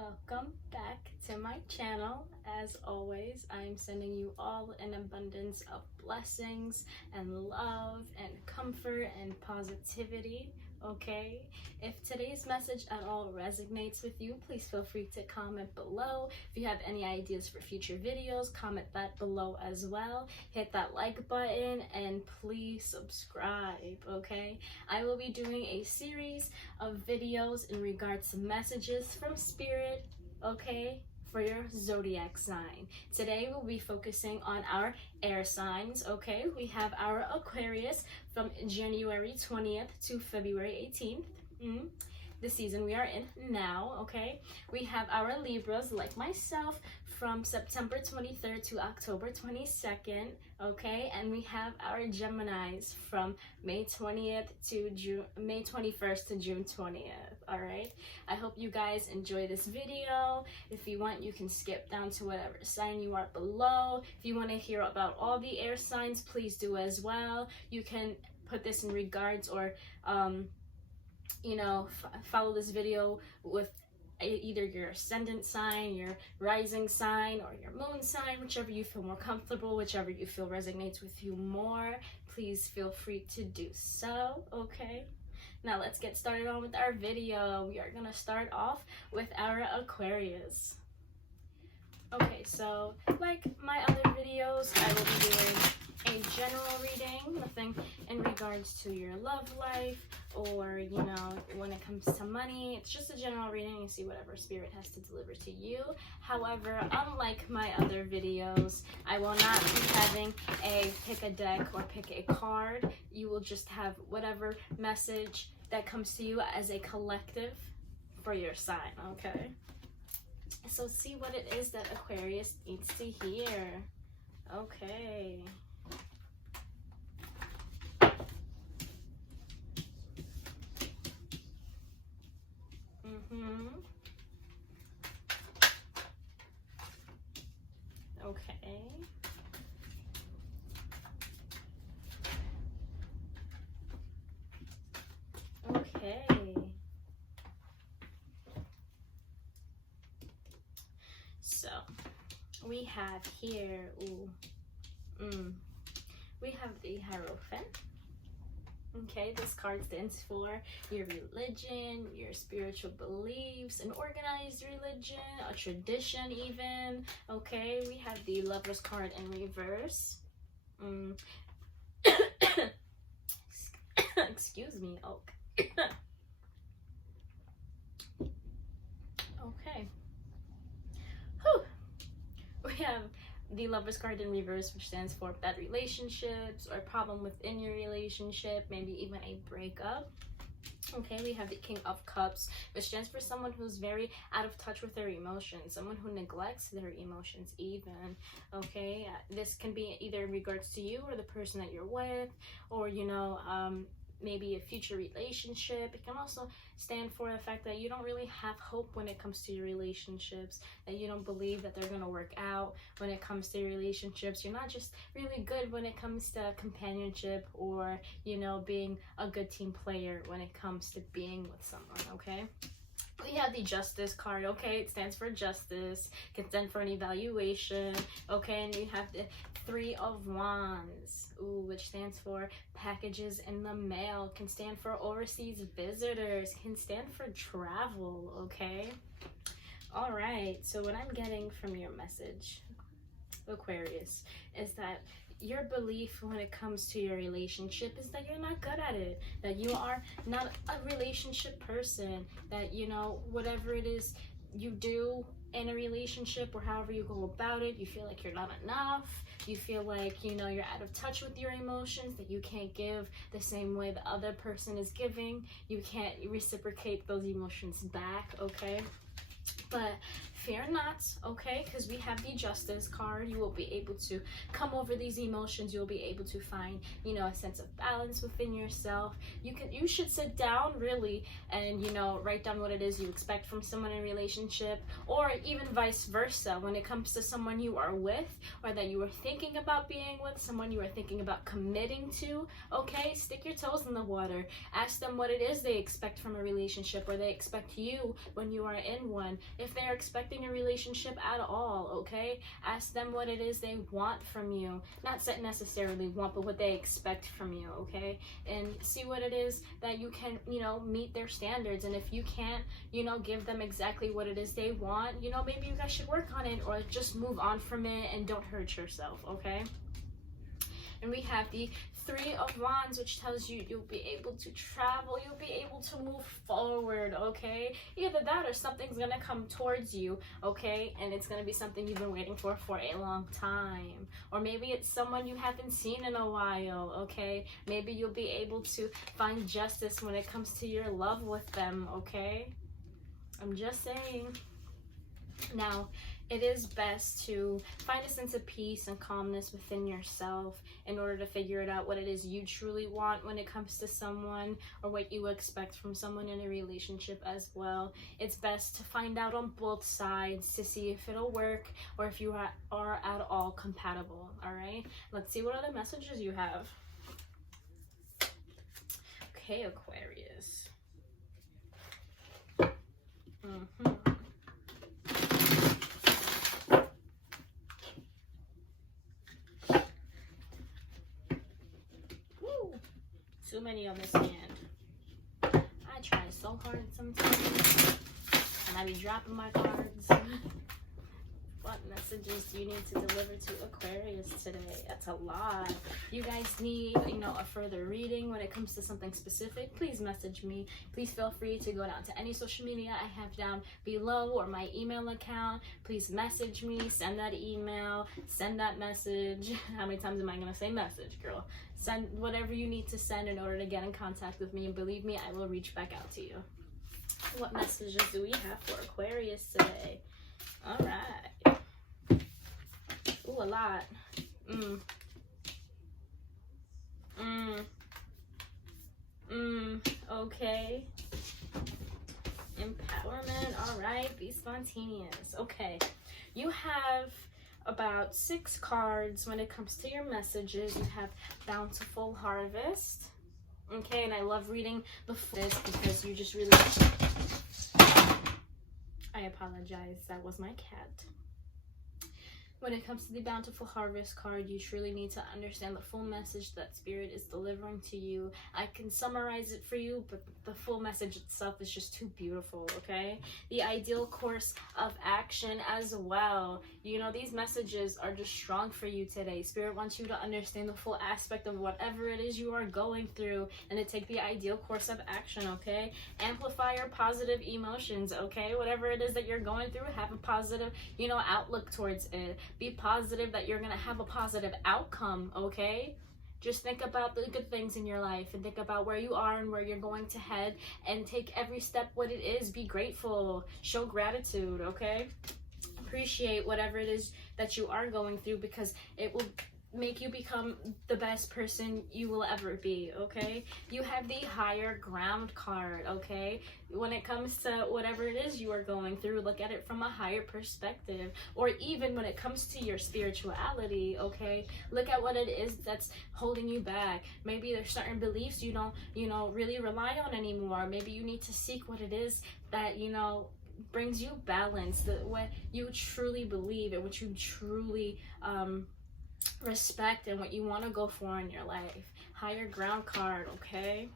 Welcome back to my channel. As always, I'm sending you all an abundance of blessings and love and comfort and positivity, okay? If today's message at all resonates with you, please feel free to comment below. If you have any ideas for future videos, comment that below as well. Hit that like button and please subscribe, okay? I will be doing a series of videos in regards to messages from Spirit, okay, for your zodiac sign. Today we'll be focusing on our air signs, okay? We have our Aquarius from January 20th to February 18th. The season we are in now, okay? We have our Libras, like myself, from September 23rd to October 22nd, okay? And we have our Geminis from May 21st to June 20th, all right? I hope you guys enjoy this video. If you want, you can skip down to whatever sign you are below. If you want to hear about all the air signs, please do as well. You can put this in regards or follow this video with either your ascendant sign, your rising sign, or your moon sign, whichever you feel more comfortable, whichever you feel resonates with you more. Please feel free to do so, okay? Now let's get started on with our video. We are gonna start off with our Aquarius. Okay, so like my other videos, I will be doing a general reading, nothing in regards to your love life or, when it comes to money. It's just a general reading and see whatever Spirit has to deliver to you. However, unlike my other videos, I will not be having a pick a deck or pick a card. You will just have whatever message that comes to you as a collective for your sign, okay? So see what it is that Aquarius needs to hear. Okay. Okay. Okay. So we have here, we have the Hierophant. Okay, this card stands for your religion, your spiritual beliefs, an organized religion, a tradition even. Okay, we have the Lovers card in reverse. Excuse me. Okay. Okay. Whew. We have the Lovers card in reverse, which stands for bad relationships or problem within your relationship, maybe even a breakup. Okay, we have the King of Cups, which stands for someone who's very out of touch with their emotions, someone who neglects their emotions even. Okay, this can be either in regards to you or the person that you're with, or maybe a future relationship. It can also stand for the fact that you don't really have hope when it comes to your relationships, that you don't believe that they're going to work out when it comes to your relationships. You're not just really good when it comes to companionship or, being a good team player when it comes to being with someone, okay? We have the Justice card, okay? It stands for justice, can stand for an evaluation, okay? And you have the Three of Wands, which stands for packages in the mail, can stand for overseas visitors, can stand for travel, okay? All right, so what I'm getting from your message, Aquarius, is that your belief when it comes to your relationship is that you're not good at it, that you are not a relationship person, that, whatever it is you do in a relationship or however you go about it, you feel like you're not enough, you feel like, you're out of touch with your emotions, that you can't give the same way the other person is giving, you can't reciprocate those emotions back, okay? But fear not, okay? Because we have the Justice card. You will be able to come over these emotions. You'll be able to find, you know, a sense of balance within yourself. You should sit down really and, you know, write down what it is you expect from someone in a relationship, or even vice versa when it comes to someone you are with or that you are thinking about being with, someone you are thinking about committing to, okay? Stick your toes in the water. Ask them what it is they expect from a relationship, or they expect you when you are in one. If they're expecting a relationship at all, okay? Ask them what it is they want from you. Not necessarily want, but what they expect from you, okay? And see what it is that you can, you know, meet their standards. And if you can't, you know, give them exactly what it is they want, you know, maybe you guys should work on it, or just move on from it and don't hurt yourself, okay? And we have the Three of Wands, which tells you you'll be able to travel, you'll be able to move forward, okay? Either that or something's gonna come towards you, okay? And it's gonna be something you've been waiting for a long time. Or maybe it's someone you haven't seen in a while, okay? Maybe you'll be able to find justice when it comes to your love with them, okay? I'm just saying. Now, it is best to find a sense of peace and calmness within yourself in order to figure it out what it is you truly want when it comes to someone, or what you expect from someone in a relationship as well. It's best to find out on both sides to see if it'll work, or if you are at all compatible, all right? Let's see what other messages you have. Okay, Aquarius. Too many on this hand. I try so hard sometimes, and I be dropping my cards. What messages do you need to deliver to Aquarius today? That's a lot. You guys need, you know, a further reading when it comes to something specific, please message me. Please feel free to go down to any social media I have down below, or my email account. Please message me, send that email, send that message. How many times am I going to say message, girl? Send whatever you need to send in order to get in contact with me, and believe me, I will reach back out to you. What messages do we have for Aquarius today? All right. Ooh, a lot. Okay. Empowerment. All right. Be spontaneous. Okay. You have about 6 cards when it comes to your messages. You have Bountiful Harvest. Okay, and I love reading this because you just really... I apologize, that was my cat. When it comes to the Bountiful Harvest card, you truly need to understand the full message that Spirit is delivering to you. I can summarize it for you, but the full message itself is just too beautiful, okay? The ideal course of action as well. You know, these messages are just strong for you today. Spirit wants you to understand the full aspect of whatever it is you are going through, and to take the ideal course of action, okay? Amplify your positive emotions, okay? Whatever it is that you're going through, have a positive, you know, outlook towards it. Be positive that you're going to have a positive outcome, okay? Just think about the good things in your life, and think about where you are and where you're going to head, and take every step what it is. Be grateful. Show gratitude, okay? Appreciate whatever it is that you are going through, because it will make you become the best person you will ever be, okay? You have the Higher Ground card, okay? When it comes to whatever it is you are going through, look at it from a higher perspective. Or even when it comes to your spirituality, okay? Look at what it is that's holding you back. Maybe there's certain beliefs you don't, you know, really rely on anymore. Maybe you need to seek what it is that, you know, brings you balance, what you truly believe and what you truly respect, and what you want to go for in your life. Higher Ground card, okay?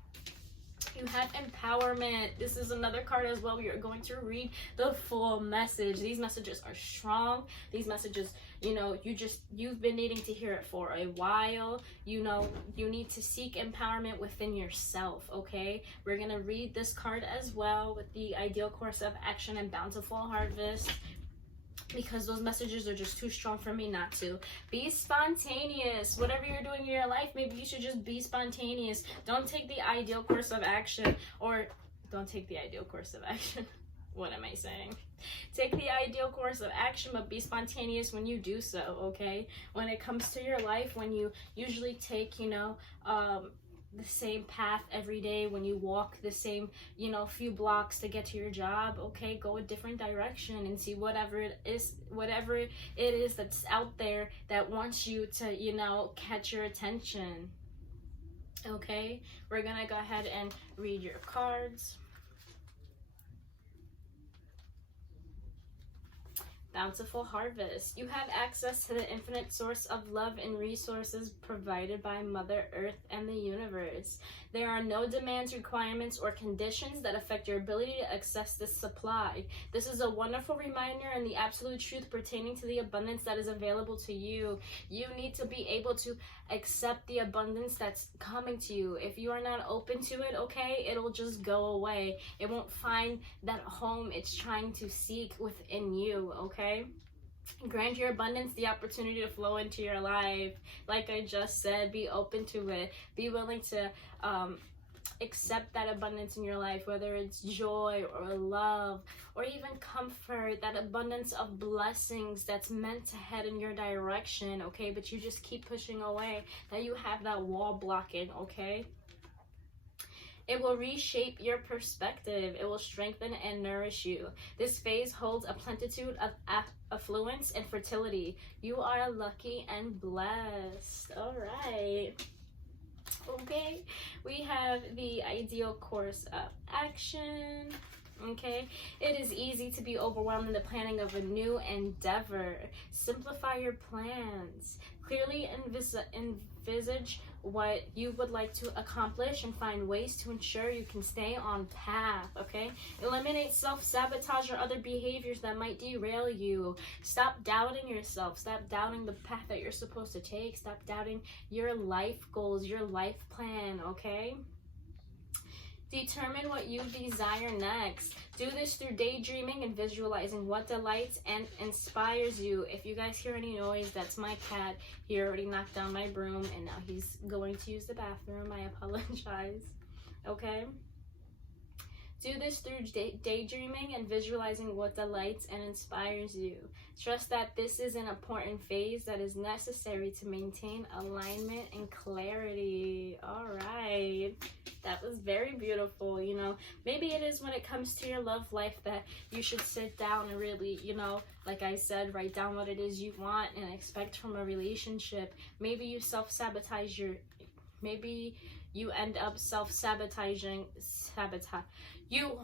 You have Empowerment. This is another card as well. We are going to read the full message. These messages are strong. These messages, you know, you've been needing to hear it for a while. You know, you need to seek empowerment within yourself, okay? We're going to read this card as well with the Ideal Course of Action and Bountiful Harvest, because those messages are just too strong for me not to. Be spontaneous. Whatever you're doing in your life, maybe you should just be spontaneous. Don't take the ideal course of action, or don't take the ideal course of action. What am I saying? Take the ideal course of action, but be spontaneous when you do so, okay? When it comes to your life, when you usually take, the same path every day, when you walk the same, few blocks to get to your job, okay, go a different direction and see whatever it is that's out there that wants you to, catch your attention. Okay, we're gonna go ahead and read your cards. Bountiful harvest. You have access to the infinite source of love and resources provided by Mother Earth and the universe. There are no demands, requirements, or conditions that affect your ability to access this supply. This is a wonderful reminder and the absolute truth pertaining to the abundance that is available to you. You need to be able to accept the abundance that's coming to you. If you are not open to it, okay, it'll just go away. It won't find that home it's trying to seek within you, okay? Grant your abundance the opportunity to flow into your life. Like I just said, be open to it. Be willing to accept that abundance in your life, whether it's joy or love or even comfort, that abundance of blessings that's meant to head in your direction, okay? But you just keep pushing away, that you have that wall blocking, okay? It will reshape your perspective. It will strengthen and nourish you. This phase holds a plenitude of affluence and fertility. You are lucky and blessed. All right. Okay, we have the ideal course of action. Okay, it is easy to be overwhelmed in the planning of a new endeavor. Simplify your plans. Clearly envisage what you would like to accomplish and find ways to ensure you can stay on path, okay? Eliminate self-sabotage or other behaviors that might derail you. Stop doubting yourself. Stop doubting the path that you're supposed to take. Stop doubting your life goals, your life plan, okay? Determine what you desire next. Do this through daydreaming and visualizing what delights and inspires you. If you guys hear any noise, that's my cat. He already knocked down my broom and now he's going to use the bathroom. I apologize. Okay? Do this through daydreaming and visualizing what delights and inspires you. Trust that this is an important phase that is necessary to maintain alignment and clarity. All right. That was very beautiful, Maybe it is when it comes to your love life that you should sit down and really, like I said, write down what it is you want and expect from a relationship. Maybe you self-sabotage maybe you end up self-sabotaging,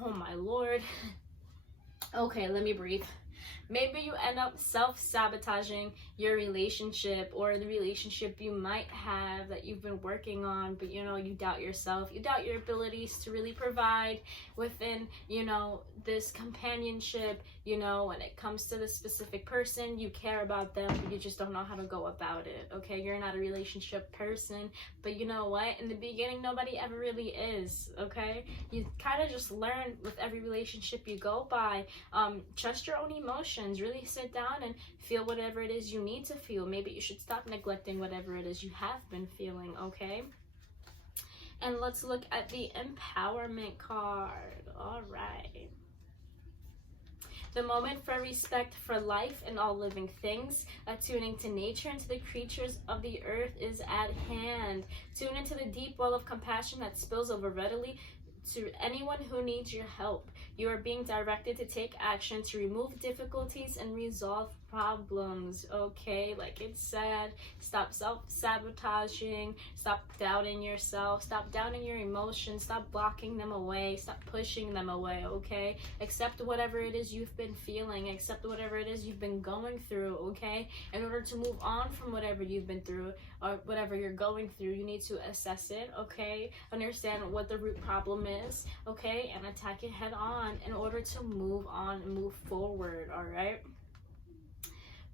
oh my Lord. Okay, let me breathe. Maybe you end up self-sabotaging your relationship or the relationship you might have that you've been working on, but you doubt yourself. You doubt your abilities to really provide within, this companionship, when it comes to this specific person, you care about them, but you just don't know how to go about it, okay? You're not a relationship person, but you know what? In the beginning, nobody ever really is, okay? You kind of just learn with every relationship you go by. Trust your own emotions. Really sit down and feel whatever it is you need to feel. Maybe you should stop neglecting whatever it is you have been feeling, okay? And let's look at the empowerment card. All right. The moment for respect for life and all living things, attuning to nature and to the creatures of the earth is at hand. Tune into the deep well of compassion that spills over readily to anyone who needs your help. You are being directed to take action to remove difficulties and resolve problems, okay? Like it said, stop self-sabotaging, stop doubting yourself, stop doubting your emotions, stop blocking them away, stop pushing them away, okay? Accept whatever it is you've been feeling, accept whatever it is you've been going through, okay? In order to move on from whatever you've been through or whatever you're going through, you need to assess it, okay? Understand what the root problem is, okay? And attack it head on in order to move on and move forward, all right?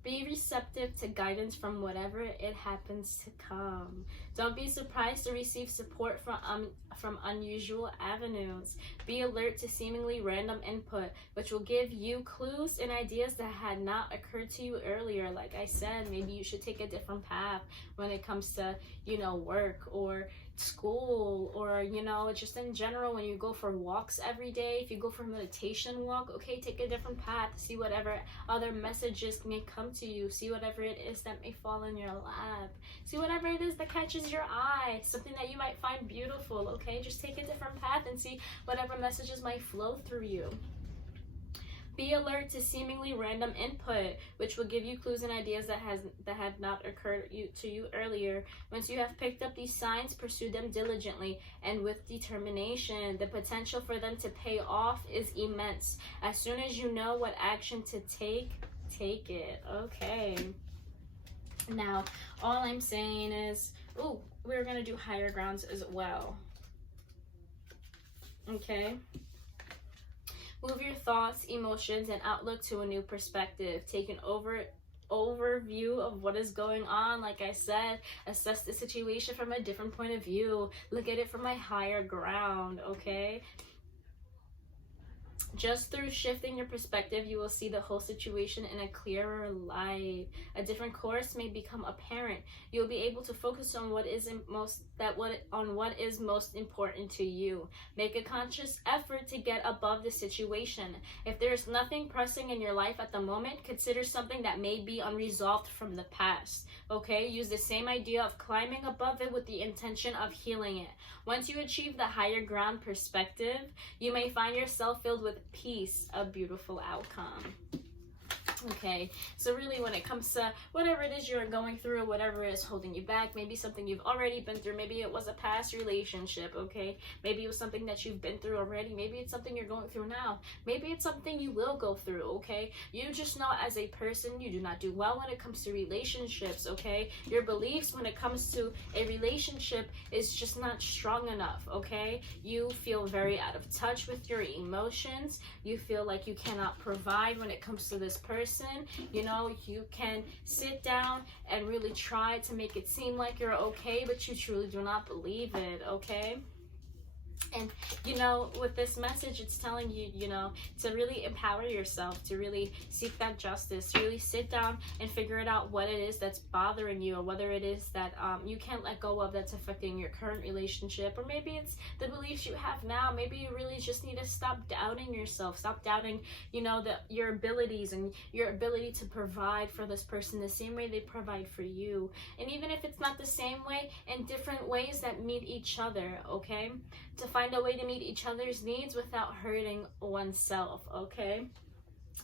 Be receptive to guidance from whatever it happens to come. Don't be surprised to receive support from unusual avenues. Be alert to seemingly random input, which will give you clues and ideas that had not occurred to you earlier. Like I said, maybe you should take a different path when it comes to, work or, school, or you know, just in general, when you go for walks every day, if you go for a meditation walk, okay, take a different path, see whatever other messages may come to you, see whatever it is that may fall in your lap, see whatever it is that catches your eye, something that you might find beautiful. Okay, just take a different path and see whatever messages might flow through you. Be alert to seemingly random input, which will give you clues and ideas that had not occurred to you earlier. Once you have picked up these signs, pursue them diligently and with determination. The potential for them to pay off is immense. As soon as you know what action to take, take it. Okay. Now, all I'm saying is, ooh, we're going to do higher grounds as well. Okay. Move your thoughts, emotions, and outlook to a new perspective. Take an overview of what is going on. Like I said, assess the situation from a different point of view. Look at it from a higher ground, okay? Just through shifting your perspective, you will see the whole situation in a clearer light. A different course may become apparent. You'll be able to focus on what is most important to you. Make a conscious effort to get above the situation. If there's nothing pressing in your life at the moment, consider something that may be unresolved from the past. Okay, use the same idea of climbing above it with the intention of healing it. Once you achieve the higher ground perspective, you may find yourself filled with peace, a beautiful outcome. Okay, so really when it comes to whatever it is you're going through, whatever is holding you back, maybe something you've already been through, maybe it was a past relationship, okay, maybe it was something that you've been through already, maybe it's something you're going through now, maybe it's something you will go through, okay, you just know as a person you do not do well when it comes to relationships, okay, your beliefs when it comes to a relationship is just not strong enough, okay, you feel very out of touch with your emotions, you feel like you cannot provide when it comes to this person. You know, you can sit down and really try to make it seem like you're okay, but you truly do not believe it, okay? And, you know, with this message, it's telling you, you know, to really empower yourself, to really seek that justice, to really sit down and figure it out what it is that's bothering you, or whether it is that you can't let go of that's affecting your current relationship, or maybe it's the beliefs you have now. Maybe you really just need to stop doubting yourself, stop doubting, you know, your abilities and your ability to provide for this person the same way they provide for you. And even if it's not the same way, in different ways that meet each other, okay? To find a way to meet each other's needs without hurting oneself, okay?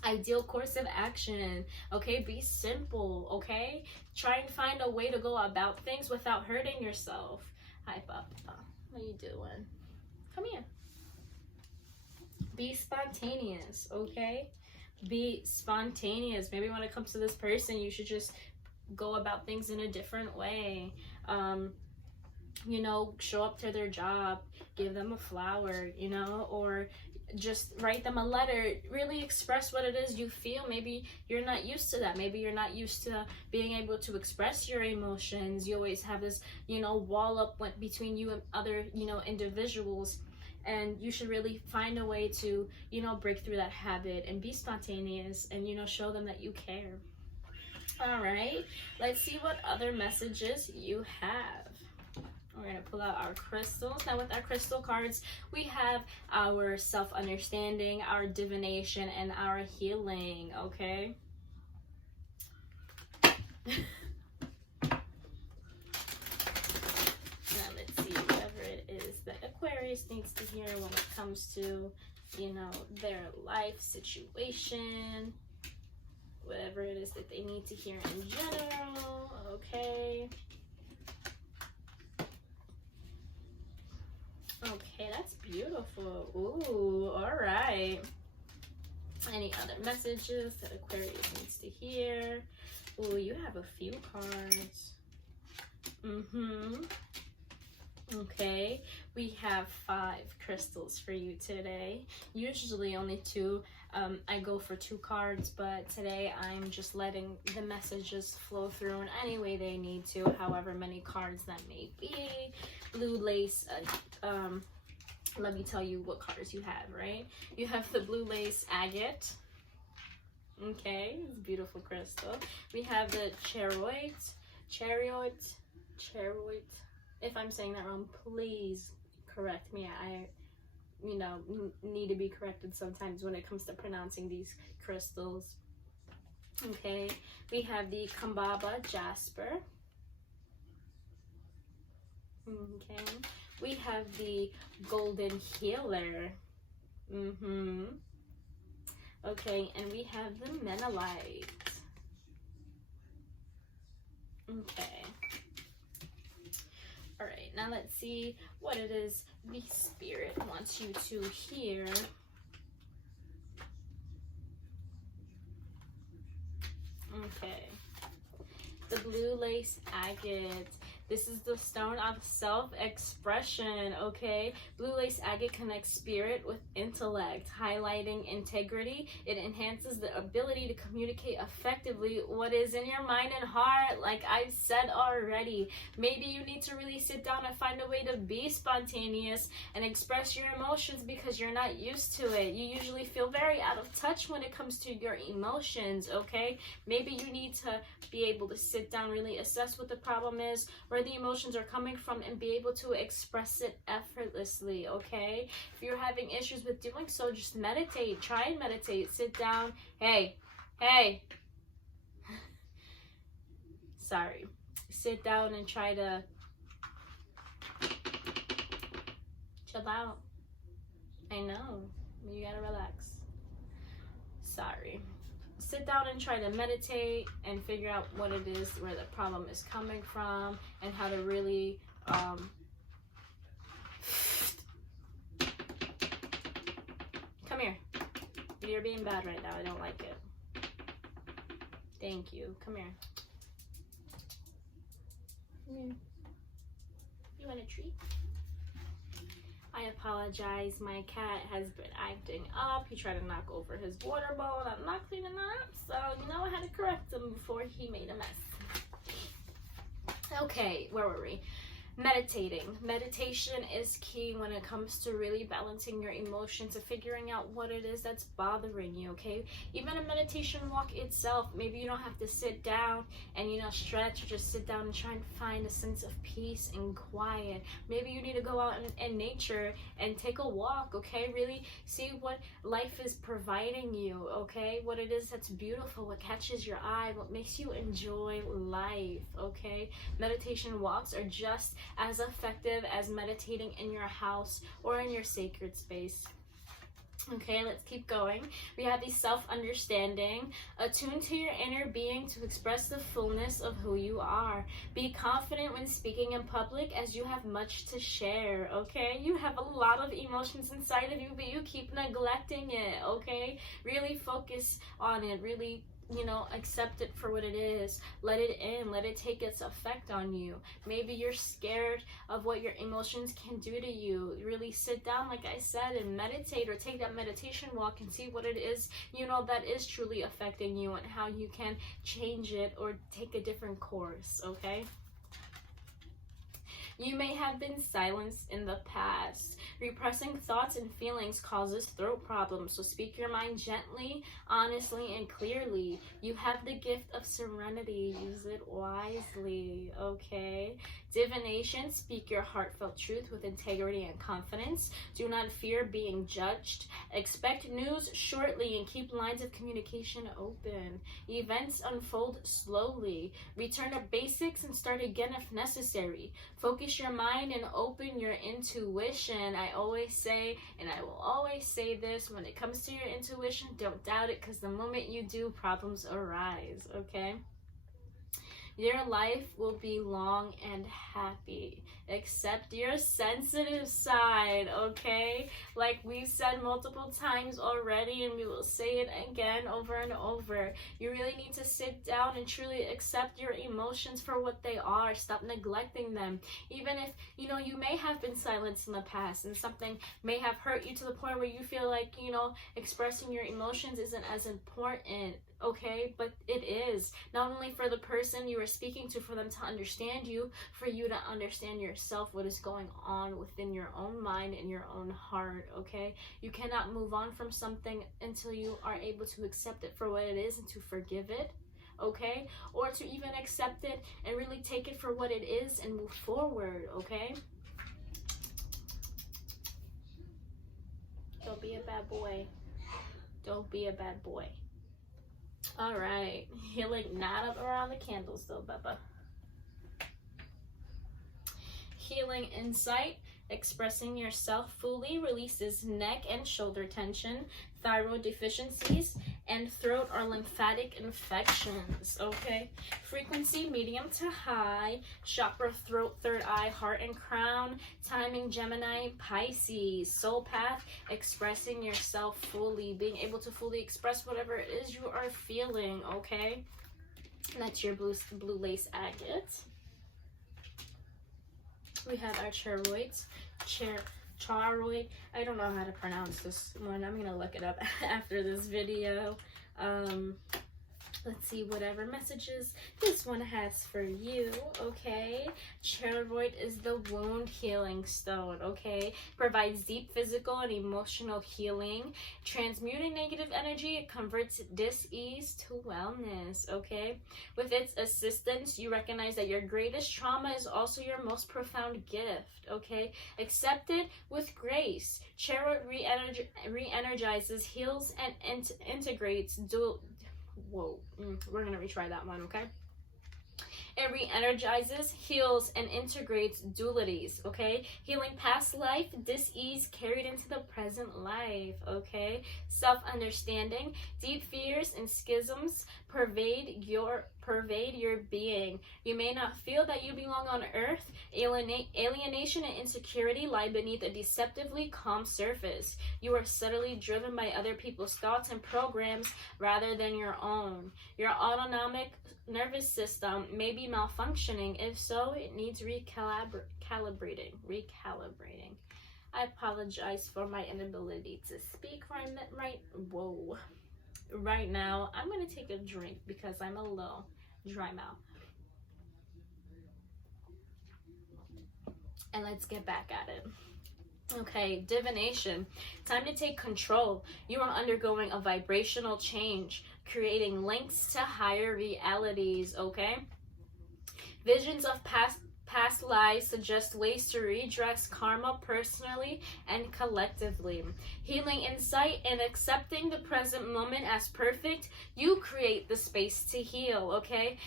Ideal course of action, okay? Be simple, okay? Try and find a way to go about things without hurting yourself. Hi, Papa. What are you doing? Come here. Be spontaneous, okay? Be spontaneous. Maybe when it comes to this person, you should just go about things in a different way. You know, show up to their job, give them a flower, you know, or just write them a letter. Really express what it is you feel. Maybe you're not used to that. Maybe you're not used to being able to express your emotions. You always have this, you know, wall up between you and other, you know, individuals. And you should really find a way to, you know, break through that habit and be spontaneous and, you know, show them that you care. All right, let's see what other messages you have. We're going to pull out our crystals. Now with our crystal cards, we have our self-understanding, our divination, and our healing, okay? Now let's see whatever it is that Aquarius needs to hear when it comes to, you know, their life situation, whatever it is that they need to hear in general, okay? Okay, that's beautiful. Ooh, all right. Any other messages that Aquarius needs to hear? Ooh, you have a few cards. Okay, we have 5 crystals for you today. Usually only 2. I go for 2 cards, but today I'm just letting the messages flow through in any way they need to, however many cards that may be. Blue lace, let me tell you what cards you have, right? You have the blue lace agate. Okay, it's a beautiful crystal. We have the chariot. If I'm saying that wrong, please correct me. I need to be corrected sometimes when it comes to pronouncing these crystals. Okay, we have the Kambaba Jasper. Okay, we have the Golden Healer. Okay, and we have the Menelite. Okay. All right, now let's see what it is the Spirit wants you to hear. Okay. The blue lace agate. This is the stone of self-expression, okay? Blue lace agate connects spirit with intellect, highlighting integrity. It enhances the ability to communicate effectively what is in your mind and heart, like I've said already. Maybe you need to really sit down and find a way to be spontaneous and express your emotions because you're not used to it. You usually feel very out of touch when it comes to your emotions, okay? Maybe you need to be able to sit down, really assess what the problem is, where the emotions are coming from, and be able to express it effortlessly, okay? If you're having issues with doing so, just meditate. Try and meditate. Sit down. Hey. Sorry. Sit down and try to chill out. I know. You gotta relax. Sorry. Sit down and try to meditate and figure out what it is, where the problem is coming from, and how to really come here. You're being bad right now. I don't like it. Thank you. Come here. Come here. You want a treat? I apologize. My cat has been acting up. He tried to knock over his water bowl and I'm not cleaning that up. So, I had to correct him before he made a mess. Okay, where were we? Meditating. Meditation is key when it comes to really balancing your emotions and figuring out what it is that's bothering you, okay? Even a meditation walk itself, maybe you don't have to sit down and, stretch, or just sit down and try and find a sense of peace and quiet. Maybe you need to go out in nature and take a walk, okay? Really see what life is providing you, okay? What it is that's beautiful, what catches your eye, what makes you enjoy life, okay? Meditation walks are just as effective as meditating in your house or in your sacred space. Okay, let's keep going. We have the self-understanding. Attune to your inner being to express the fullness of who you are. Be confident when speaking in public as you have much to share, okay? You have a lot of emotions inside of you, but you keep neglecting it, okay? Really focus on it. Really accept it for what it is. Let it in. Let it take its effect on you. Maybe you're scared of what your emotions can do to you. Really sit down, like I said, and meditate, or take that meditation walk and see what it is, that is truly affecting you and how you can change it or take a different course, okay? You may have been silenced in the past. Repressing thoughts and feelings causes throat problems, so speak your mind gently, honestly, and clearly. You have the gift of serenity. Use it wisely, okay? Divination, speak your heartfelt truth with integrity and confidence. Do not fear being judged. Expect news shortly and keep lines of communication open. Events unfold slowly. Return to basics and start again if necessary. Focus your mind and open your intuition. I always say, and I will always say this, when it comes to your intuition, don't doubt it, because the moment you do, problems arise, okay? Your life will be long and happy. Accept your sensitive side, okay? Like we've said multiple times already, and we will say it again over and over. You really need to sit down and truly accept your emotions for what they are. Stop neglecting them. Even if, you may have been silenced in the past and something may have hurt you to the point where you feel like, expressing your emotions isn't as important. Okay, but it is, not only for the person you are speaking to, for them to understand you, for you to understand yourself, what is going on within your own mind and your own heart, okay? You cannot move on from something until you are able to accept it for what it is and to forgive it, okay? Or to even accept it and really take it for what it is and move forward, okay? Don't be a bad boy. Don't be a bad boy. All right. Healing not up around the candles though, Bubba. Healing insight. Expressing yourself fully releases neck and shoulder tension, thyroid deficiencies, and throat or lymphatic infections, okay? Frequency, medium to high. Chakra, throat, third eye, heart, and crown. Timing, Gemini, Pisces. Soul path, expressing yourself fully. Being able to fully express whatever it is you are feeling, okay? That's your blue lace agate. We have our charoids. Charoid. I don't know how to pronounce this one. I'm gonna look it up after this video. Let's see whatever messages this one has for you, okay? Charoid is the wound healing stone, okay? Provides deep physical and emotional healing. Transmuting negative energy, it converts dis-ease to wellness, okay? With its assistance, you recognize that your greatest trauma is also your most profound gift, okay? Accept it with grace. Charoid re-energizes, heals, and integrates we're gonna retry that one, okay? It re-energizes, heals, and integrates dualities, okay? Healing past life, dis-ease carried into the present life, okay? Self-understanding, deep fears and schisms pervade your being. You may not feel that you belong on earth. Alienation and insecurity lie beneath a deceptively calm surface. You are subtly driven by other people's thoughts and programs rather than your own. Your autonomic nervous system may be malfunctioning. If so, it needs recalibrating. I apologize for my inability to speak right now. I'm going to take a drink because I'm a little dry mouth. And let's get back at it. Okay, divination. Time to take control. You are undergoing a vibrational change, creating links to higher realities, okay? Visions of past lives suggest ways to redress karma personally and collectively. Healing insight and accepting the present moment as perfect, you create the space to heal, okay?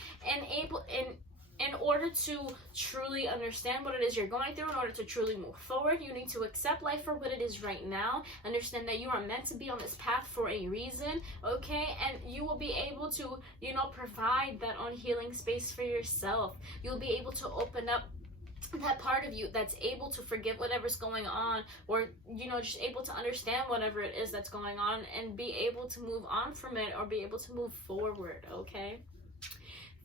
In order to truly understand what it is you're going through, in order to truly move forward, you need to accept life for what it is right now. Understand that you are meant to be on this path for a reason, okay? And you will be able to, provide that own healing space for yourself. You'll be able to open up that part of you that's able to forgive whatever's going on, or just able to understand whatever it is that's going on and be able to move on from it or be able to move forward, okay?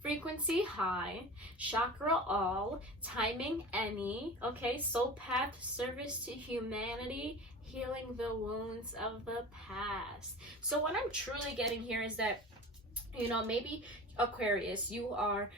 Frequency high, chakra all, timing any, okay? Soul path, service to humanity, healing the wounds of the past. So what I'm truly getting here is that, maybe Aquarius, you are,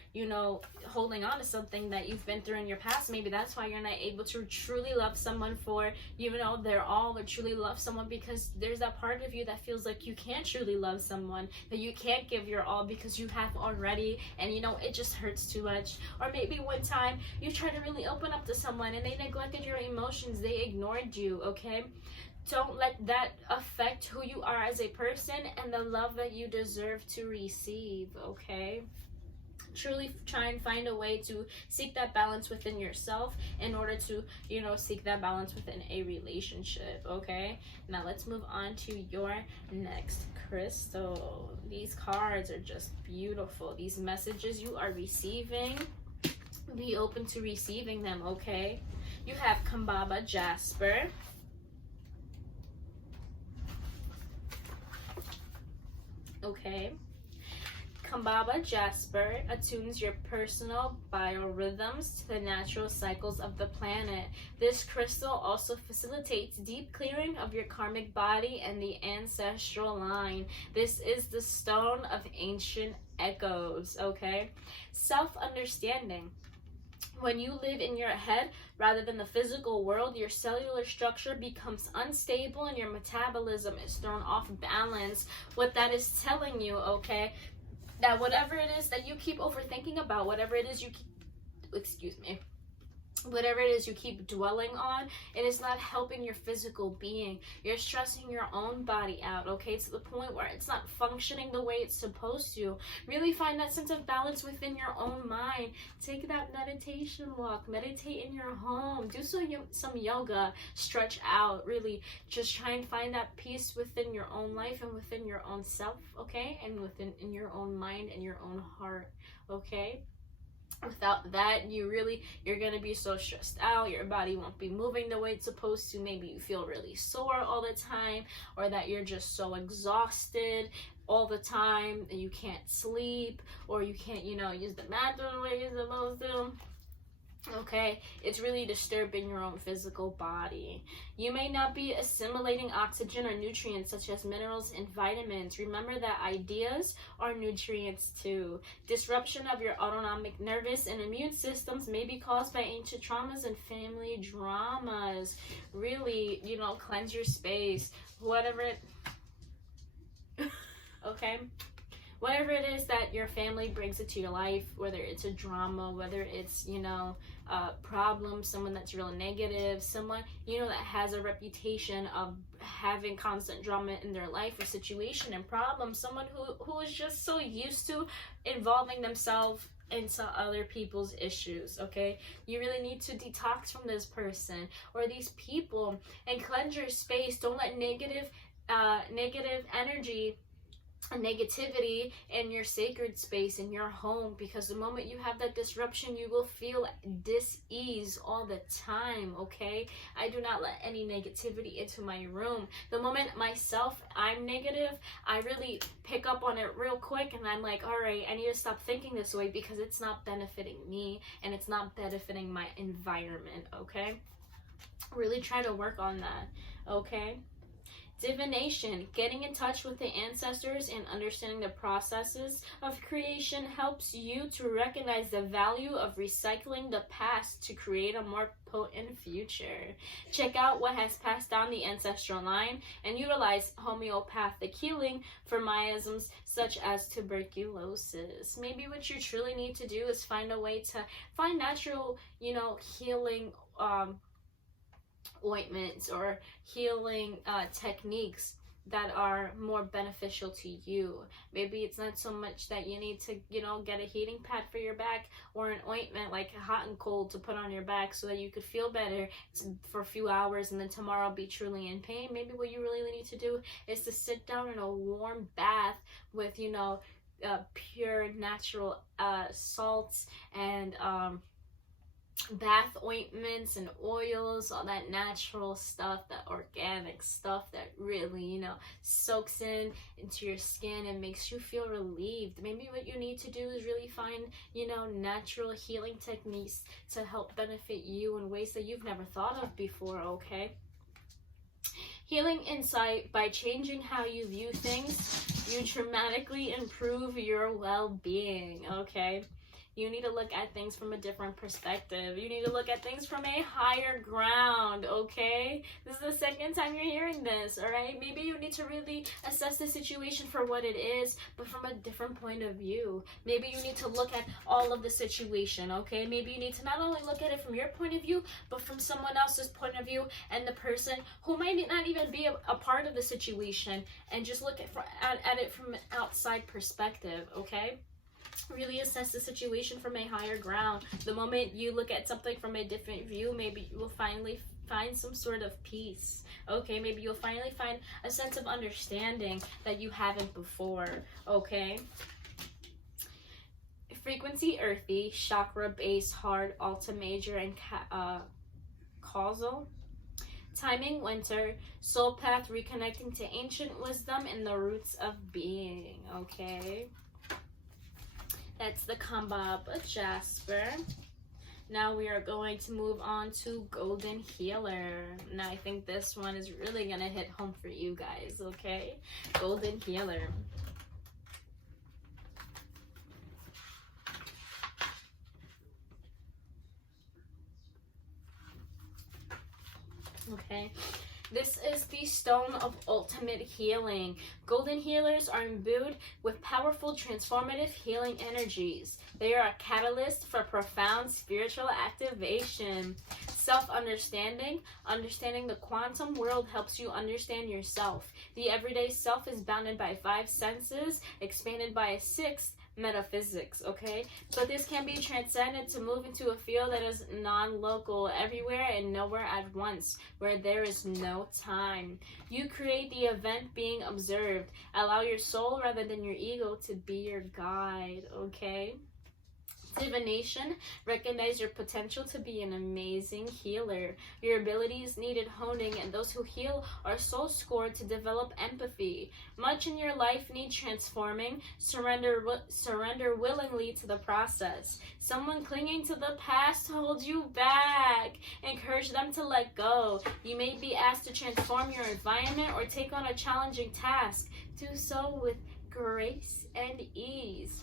holding on to something that you've been through in your past. Maybe that's why you're not able to truly love someone for, their all, or truly love someone, because there's that part of you that feels like you can't truly love someone, that you can't give your all because you have already, and it just hurts too much. Or maybe one time you tried to really open up to someone and they neglected your emotions, they ignored you, okay? Don't let that affect who you are as a person and the love that you deserve to receive, okay? Truly try and find a way to seek that balance within yourself in order to, seek that balance within a relationship, okay? Now let's move on to your next crystal. These cards are just beautiful. These messages you are receiving, be open to receiving them, okay? You have Kambaba Jasper. Okay. Kambaba Jasper attunes your personal biorhythms to the natural cycles of the planet. This crystal also facilitates deep clearing of your karmic body and the ancestral line. This is the stone of ancient echoes, okay? Self-understanding. When you live in your head rather than the physical world, your cellular structure becomes unstable and your metabolism is thrown off balance. What that is telling you, okay, that whatever it is that you keep overthinking about, whatever it is you keep, excuse me, whatever it is you keep dwelling on, it is not helping your physical being. You're stressing your own body out, okay, to the point where it's not functioning the way it's supposed to. Really find that sense of balance within your own mind. Take that meditation walk, meditate in your home, do some yoga, stretch out, really just try and find that peace within your own life and within your own self, okay, and in your own mind and your own heart, okay. Without that, you're gonna be so stressed out, your body won't be moving the way it's supposed to. Maybe you feel really sore all the time, or that you're just so exhausted all the time that you can't sleep, or you can't, use the bathroom the way you're supposed to. Okay, it's really disturbing your own physical body. You may not be assimilating oxygen or nutrients such as minerals and vitamins. Remember that ideas are nutrients too. Disruption of your autonomic nervous and immune systems may be caused by ancient traumas and family dramas. Really, cleanse your space. Whatever it... okay? Whatever it is that your family brings into your life, whether it's a drama, whether it's, a problem, someone that's real negative, someone, that has a reputation of having constant drama in their life or situation and problem, someone who is just so used to involving themselves into other people's issues, okay? You really need to detox from this person or these people and cleanse your space. Don't let negative energy and negativity in your sacred space, in your home, because the moment you have that disruption, you will feel dis-ease all the time, okay? I do not let any negativity into my room. The moment I'm negative, I really pick up on it real quick, and I'm like, all right, I need to stop thinking this way because it's not benefiting me and it's not benefiting my environment, okay? Really try to work on that, okay? Divination, getting in touch with the ancestors and understanding the processes of creation helps you to recognize the value of recycling the past to create a more potent future. Check out what has passed down the ancestral line and utilize homeopathic healing for miasms such as tuberculosis. Maybe what you truly need to do is find a way to find natural, healing ointments or healing techniques that are more beneficial to you. Maybe it's not so much that you need to, get a heating pad for your back or an ointment like hot and cold to put on your back so that you could feel better for a few hours and then tomorrow be truly in pain. Maybe what you really need to do is to sit down in a warm bath with, pure natural salts and bath ointments and oils, all that natural stuff, that organic stuff that really, soaks into your skin and makes you feel relieved. Maybe what you need to do is really find, natural healing techniques to help benefit you in ways that you've never thought of before, okay? Healing insight, by changing how you view things, you dramatically improve your well-being, okay? You need to look at things from a different perspective. You need to look at things from a higher ground, okay? This is the second time you're hearing this, all right? Maybe you need to really assess the situation for what it is, but from a different point of view. Maybe you need to look at all of the situation, okay? Maybe you need to not only look at it from your point of view, but from someone else's point of view and the person who might not even be a part of the situation, and just look at it from an outside perspective, okay? Really assess the situation from a higher ground. The moment you look at something from a different view, maybe you will finally find some sort of peace, okay? Maybe you'll finally find a sense of understanding that you haven't before, okay? Frequency earthy, chakra base, heart, alta major, and causal. Timing winter, soul path, reconnecting to ancient wisdom and the roots of being, okay? That's the Kambaba Jasper. Now we are going to move on to Golden Healer. Now I think this one is really going to hit home for you guys, okay? Golden Healer. Okay. This is the stone of ultimate healing. Golden healers are imbued with powerful transformative healing energies. They are a catalyst for profound spiritual activation. Self-understanding. Understanding the quantum world helps you understand yourself. The everyday self is bounded by 5 senses, expanded by a 6th, metaphysics, okay? But this can be transcended to move into a field that is non-local, everywhere and nowhere at once, where there is no time. You create the event being observed. Allow your soul rather than your ego to be your guide, okay? Divination. Recognize your potential to be an amazing healer. Your abilities needed honing, and those who heal are so scored to develop empathy. Much in your life needs transforming. Surrender willingly to the process. Someone clinging to the past holds you back. Encourage them to let go. You may be asked to transform your environment or take on a challenging task. Do so with grace and ease.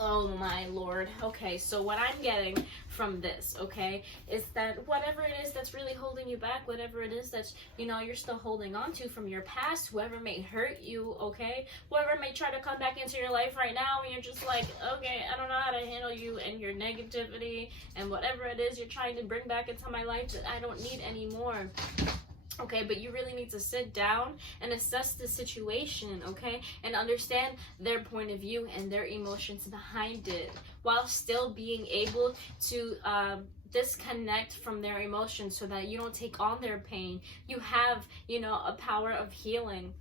Oh my Lord. Okay, so what I'm getting from this, okay, is that whatever it is that's really holding you back, whatever it is that's, you know, you're still holding on to from your past, whoever may hurt you, okay, whoever may try to come back into your life right now and you're just like, okay, I don't know how to handle you and your negativity and whatever it is you're trying to bring back into my life that I don't need anymore. Okay, but you really need to sit down and assess the situation, okay, and understand their point of view and their emotions behind it, while still being able to disconnect from their emotions so that you don't take on their pain. You have, you know, a power of healing.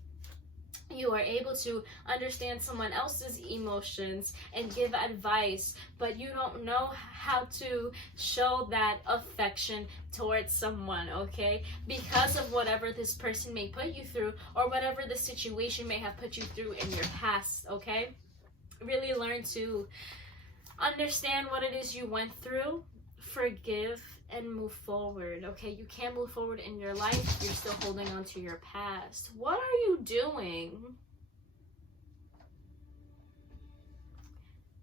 You are able to understand someone else's emotions and give advice, but you don't know how to show that affection towards someone, okay? Because of whatever this person may put you through or whatever the situation may have put you through in your past, okay? Really learn to understand what it is you went through, forgive, and move forward, okay? You can't move forward in your life if you're still holding on to your past. What are you doing?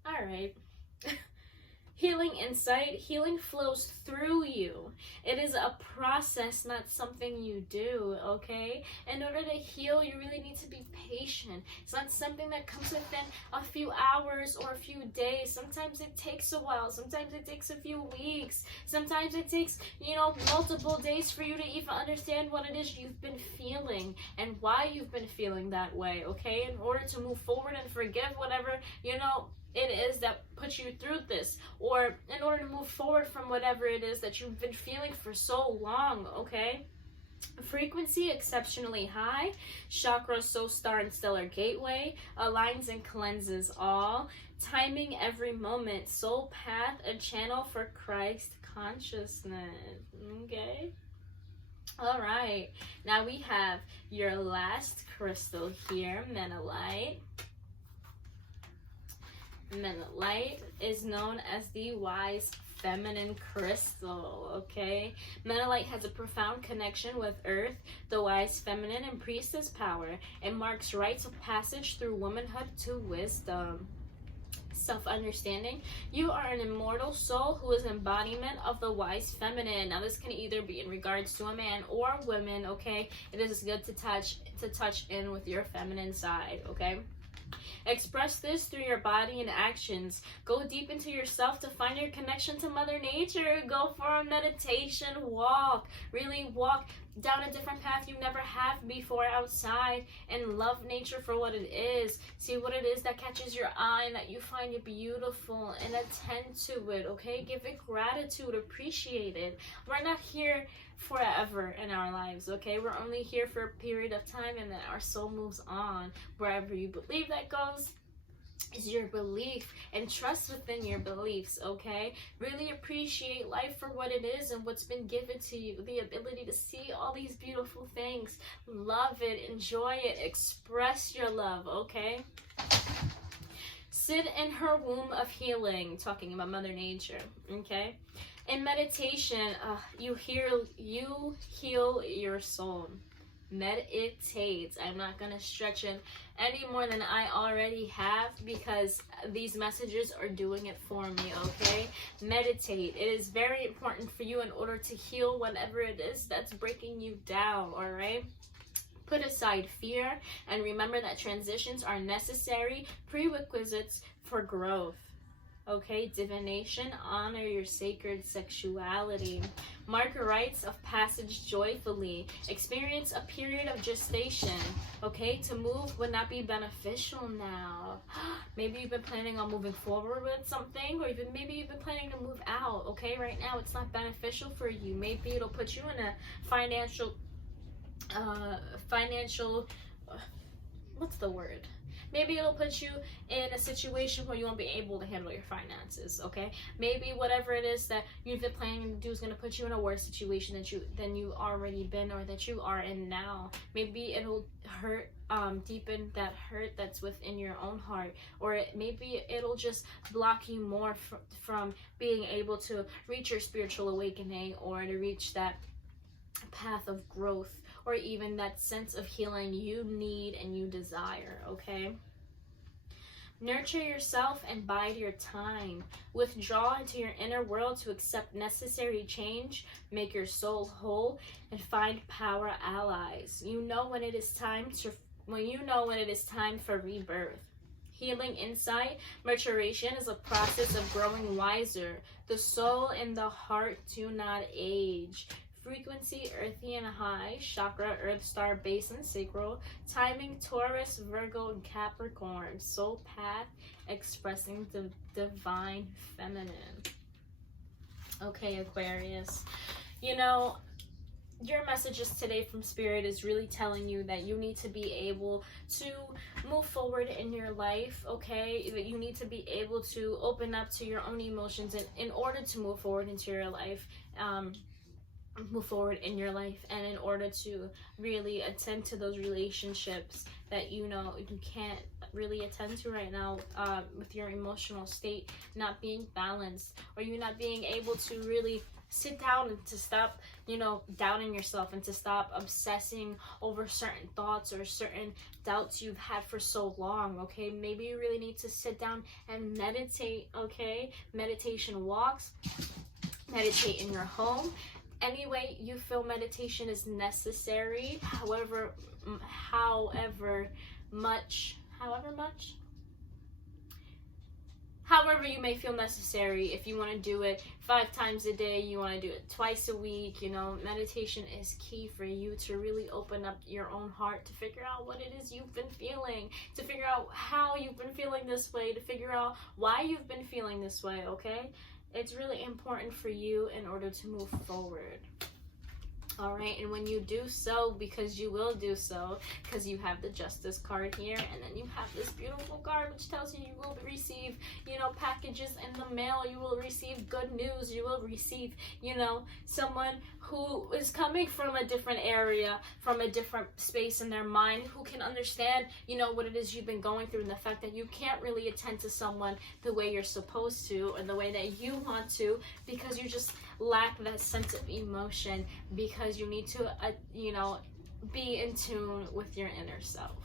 All right. Healing insight. Healing flows through you. It is a process, not something you do, okay? In order to heal, you really need to be patient. It's not something that comes within a few hours or a few days. Sometimes it takes a while. Sometimes it takes a few weeks. Sometimes it takes, you know, multiple days for you to even understand what it is you've been feeling and why you've been feeling that way, okay? In order to move forward and forgive whatever, you know, it is that puts you through this, or in order to move forward from whatever it is that you've been feeling for so long, okay? Frequency exceptionally high. Chakra, soul star, and stellar gateway. Aligns and cleanses all. Timing every moment. Soul path, a channel for Christ consciousness. Okay? All right. Now we have your last crystal here, Menelite. Menelite is known as the wise feminine crystal, okay? Menelite has a profound connection with Earth, the wise feminine, and priestess power. It marks rites of passage through womanhood to wisdom. Self-understanding. You are an immortal soul who is embodiment of the wise feminine. Now this can either be in regards to a man or women, okay? It is good to touch in with your feminine side, okay? Express this through your body and actions. Go deep into yourself to find your connection to Mother Nature. Go for a meditation walk. Really walk down a different path you never have before outside and love nature for what it is. See what it is that catches your eye and that you find it beautiful and attend to it, okay? Give it gratitude, appreciate it. We're not here forever in our lives, okay? We're only here for a period of time and then our soul moves on. Wherever you believe that goes is your belief, and trust within your beliefs, okay? Really appreciate life for what it is and what's been given to you. The ability to see all these beautiful things. Love it, enjoy it, express your love, okay? Sit in her womb of healing, talking about Mother Nature, okay? In meditation, you heal your soul. Meditate. I'm not going to stretch it any more than I already have because these messages are doing it for me, okay? Meditate. It is very important for you in order to heal whatever it is that's breaking you down, all right? Put aside fear and remember that transitions are necessary prerequisites for growth. Okay, divination, honor your sacred sexuality. Mark rites of passage joyfully. Experience a period of gestation. Okay, to move would not be beneficial now. Maybe you've been planning on moving forward with something, or even maybe you've been planning to move out. Okay, right now it's not beneficial for you. Maybe it'll put you in a financial, what's the word? Maybe it'll put you in a situation where you won't be able to handle your finances, okay? Maybe whatever it is that you've been planning to do is going to put you in a worse situation than you already been or that you are in now. Maybe it'll hurt, deepen that hurt that's within your own heart, or maybe it'll just block you more from being able to reach your spiritual awakening or to reach that path of growth, or even that sense of healing you need and you desire, okay? Nurture yourself and bide your time. Withdraw into your inner world to accept necessary change, make your soul whole, and find power allies. You know when it is time for rebirth. Healing insight, maturation is a process of growing wiser. The soul and the heart do not age. Frequency, earthy and high. Chakra, earth, star, base, and sacral. Timing, Taurus, Virgo, and Capricorn. Soul path, expressing the divine feminine. Okay, Aquarius. You know, your messages today from Spirit is really telling you that you need to be able to move forward in your life, okay? That you need to be able to open up to your own emotions in order to move forward into your life. Move forward in your life, and in order to really attend to those relationships that you know you can't really attend to right now, with your emotional state not being balanced, or you not being able to really sit down and to stop, you know, doubting yourself and to stop obsessing over certain thoughts or certain doubts you've had for so long, okay? Maybe you really need to sit down and meditate, okay? Meditation walks, meditate in your home. Any way you feel meditation is necessary, however you may feel necessary. If you want to do it 5 times a day, you want to do it twice a week, you know, meditation is key for you to really open up your own heart, to figure out what it is you've been feeling, to figure out how you've been feeling this way, to figure out why you've been feeling this way, okay? It's really important for you in order to move forward. All right, and when you do so, because you will do so, because you have the Justice card here, and then you have this beautiful card which tells you you will receive, you know, packages in the mail, you will receive good news, you will receive, you know, someone who is coming from a different area, from a different space in their mind, who can understand, you know, what it is you've been going through, and the fact that you can't really attend to someone the way you're supposed to, and the way that you want to, because you just lack that sense of emotion, because you need to, you know, be in tune with your inner self.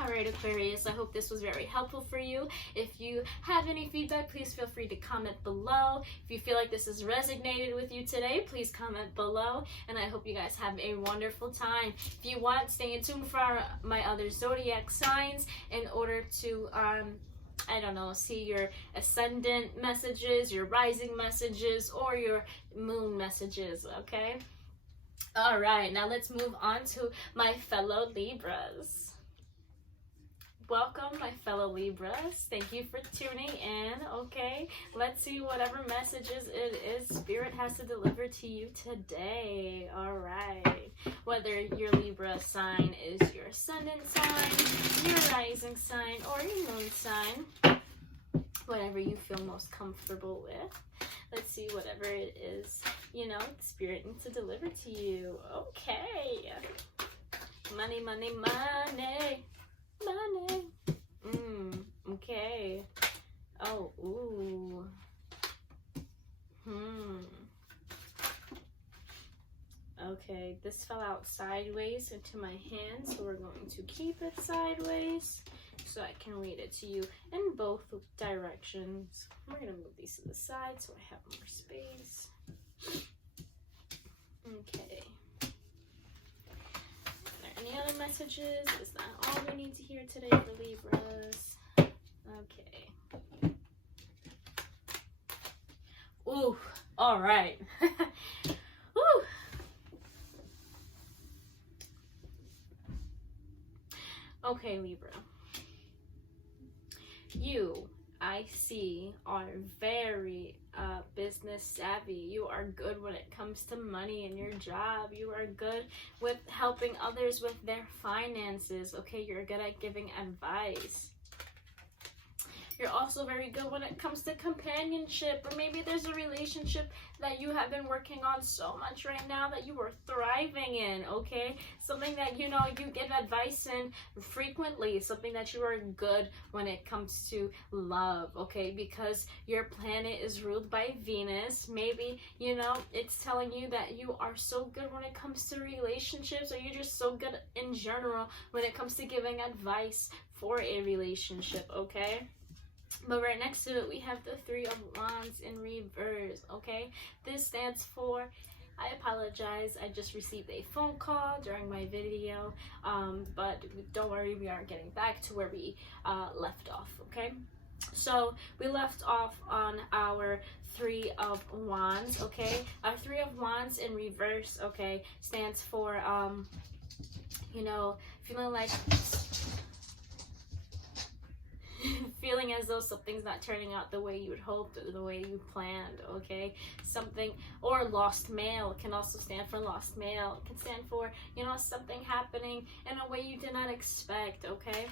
All right, Aquarius, I hope this was very helpful for you. If you have any feedback, please feel free to comment below. If you feel like this has resonated with you today, please comment below. And I hope you guys have a wonderful time. If you want, stay in tune for my other zodiac signs in order to, I don't know, see your ascendant messages, your rising messages, or your moon messages, okay? All right, now let's move on to my fellow Libras. Welcome, my fellow Libras. Thank you for tuning in, okay? Let's see whatever messages it is Spirit has to deliver to you today. All right. Whether your Libra sign is your ascendant sign, your rising sign, or your moon sign, whatever you feel most comfortable with. Let's see whatever it is, you know, Spirit needs to deliver to you. Okay. Money, money, money. Money. Okay. Oh, ooh. Okay, this fell out sideways into my hand, so we're going to keep it sideways so I can read it to you in both directions. We're going to move these to the side so I have more space. Okay. Are there any other messages? Is that all we need to hear today for Libras? Okay. Ooh, all right. Woo. Okay, Libra. You, I see, are very business savvy. You are good when it comes to money and your job. You are good with helping others with their finances. Okay, you're good at giving advice. You're also very good when it comes to companionship, or maybe there's a relationship that you have been working on so much right now that you are thriving in, okay? Something that, you know, you give advice in frequently, something that you are good when it comes to love, okay? Because your planet is ruled by Venus. Maybe, you know, it's telling you that you are so good when it comes to relationships, or you're just so good in general when it comes to giving advice for a relationship, okay? But right next to it, we have the Three of Wands in reverse, okay? This stands for, I apologize, I just received a phone call during my video, but don't worry, we are getting back to where we left off, okay? So we left off on our Three of Wands, okay? Our Three of Wands in reverse, okay, stands for, you know, feeling like... feeling as though something's not turning out the way you would hoped or the way you planned, okay? Something, or lost mail can also stand for lost mail. It can stand for, you know, something happening in a way you did not expect, okay?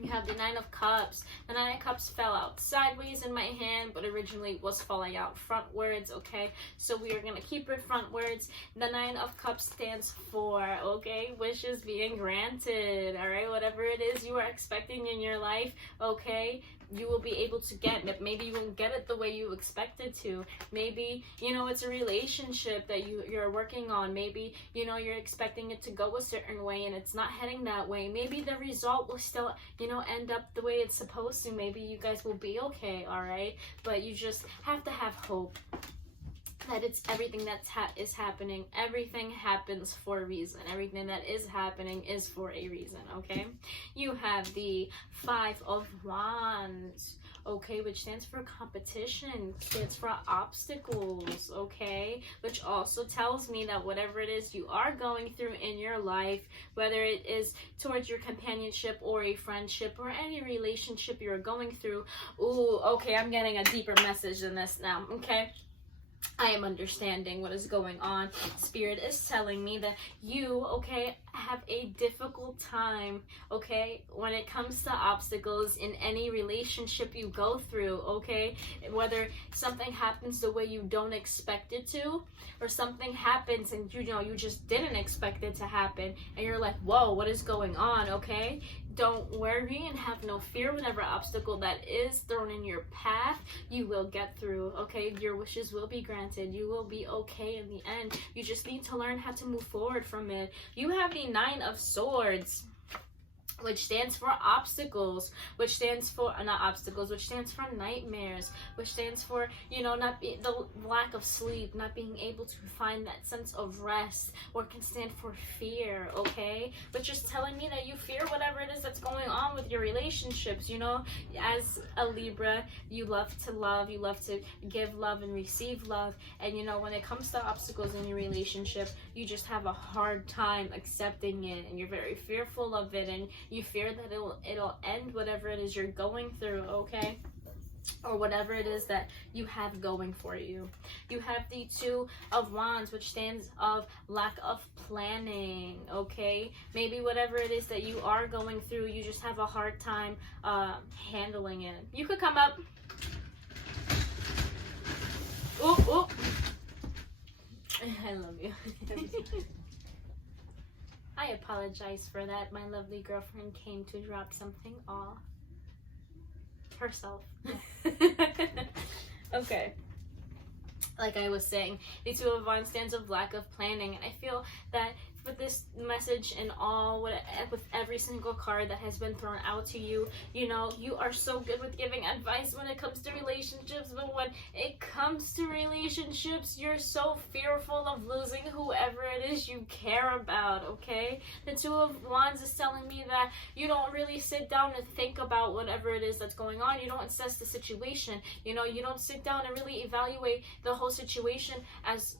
You have the Nine of Cups. The Nine of Cups fell out sideways in my hand, but originally was falling out frontwards, okay? So we are going to keep it frontwards. The Nine of Cups stands for, okay, wishes being granted, all right? Whatever it is you are expecting in your life, okay, you will be able to get it. Maybe you won't get it the way you expected to. Maybe, you know, it's a relationship that you're working on. Maybe, you know, you're expecting it to go a certain way and it's not heading that way. Maybe the result will still, you know, end up the way it's supposed to. Maybe you guys will be okay, all right? But you just have to have hope that it's everything that is happening. Everything happens for a reason. Everything that is happening is for a reason, okay? You have the Five of Wands, okay, which stands for competition, stands for obstacles, okay, which also tells me that whatever it is you are going through in your life, whether it is towards your companionship or a friendship or any relationship you're going through, ooh, okay, I'm getting a deeper message than this now, okay? I am understanding what is going on. Spirit is telling me that you, okay, have a difficult time, okay, when it comes to obstacles in any relationship you go through, okay? Whether something happens the way you don't expect it to, or something happens and you know you just didn't expect it to happen, and you're like, whoa, what is going on, okay? Don't worry and have no fear. Whatever obstacle that is thrown in your path, you will get through, okay? Your wishes will be granted. You will be okay in the end. You just need to learn how to move forward from it. You have the Nine of Swords, which stands for obstacles, which stands for not obstacles, which stands for nightmares, which stands for, you know, the lack of sleep, not being able to find that sense of rest, or can stand for fear, okay? Which is telling me that you fear whatever it is that's going on with your relationships. You know, as a Libra, you love to love, you love to give love and receive love, and you know, when it comes to obstacles in your relationship, you just have a hard time accepting it, and you're very fearful of it, and you fear that it'll end whatever it is you're going through, okay? Or whatever it is that you have going for you. You have the Two of Wands, which stands of lack of planning, okay? Maybe whatever it is that you are going through, you just have a hard time handling it. You could come up. Ooh. I love you. I apologize for that. My lovely girlfriend came to drop something off herself. Okay. like I was saying, the Two of Wands stands of lack of planning, and I feel that with this message and with every single card that has been thrown out to you, you know, you are so good with giving advice when it comes to relationships, but when it comes to relationships, you're so fearful of losing whoever it is you care about, okay? The Two of Wands is telling me that you don't really sit down and think about whatever it is that's going on. You don't assess the situation, you know, you don't sit down and really evaluate the whole situation as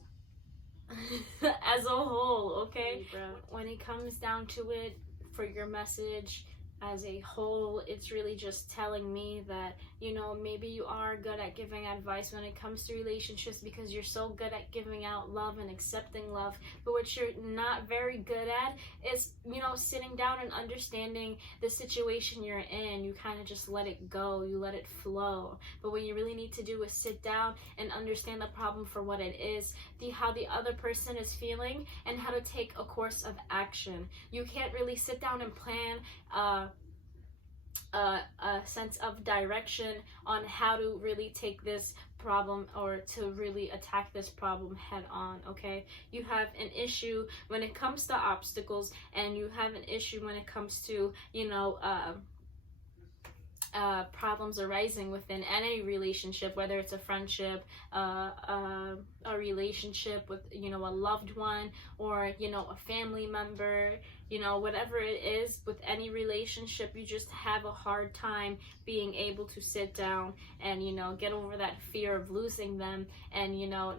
as a whole, okay? When it comes down to it, for your message as a whole, it's really just telling me that, you know, maybe you are good at giving advice when it comes to relationships because you're so good at giving out love and accepting love, but what you're not very good at is, you know, sitting down and understanding the situation you're in. You kind of just let it go, you let it flow, but what you really need to do is sit down and understand the problem for what it is, how the other person is feeling, and how to take a course of action. You can't really sit down and plan a sense of direction on how to really take this problem or to really attack this problem head on, okay? You have an issue when it comes to obstacles, and you have an issue when it comes to, you know, problems arising within any relationship, whether it's a friendship, a relationship with, you know, a loved one, or, you know, a family member, you know, whatever it is, with any relationship, you just have a hard time being able to sit down and, you know, get over that fear of losing them, and, you know,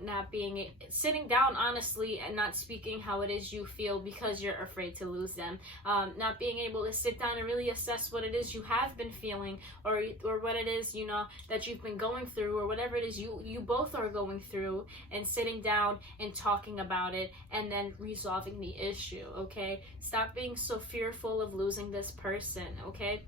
sitting down honestly and not speaking how it is you feel because you're afraid to lose them, not being able to sit down and really assess what it is you have been feeling, or what it is, you know, that you've been going through, or whatever it is you both are going through, and sitting down and talking about it and then resolving the issue, okay? Stop being so fearful of losing this person, okay?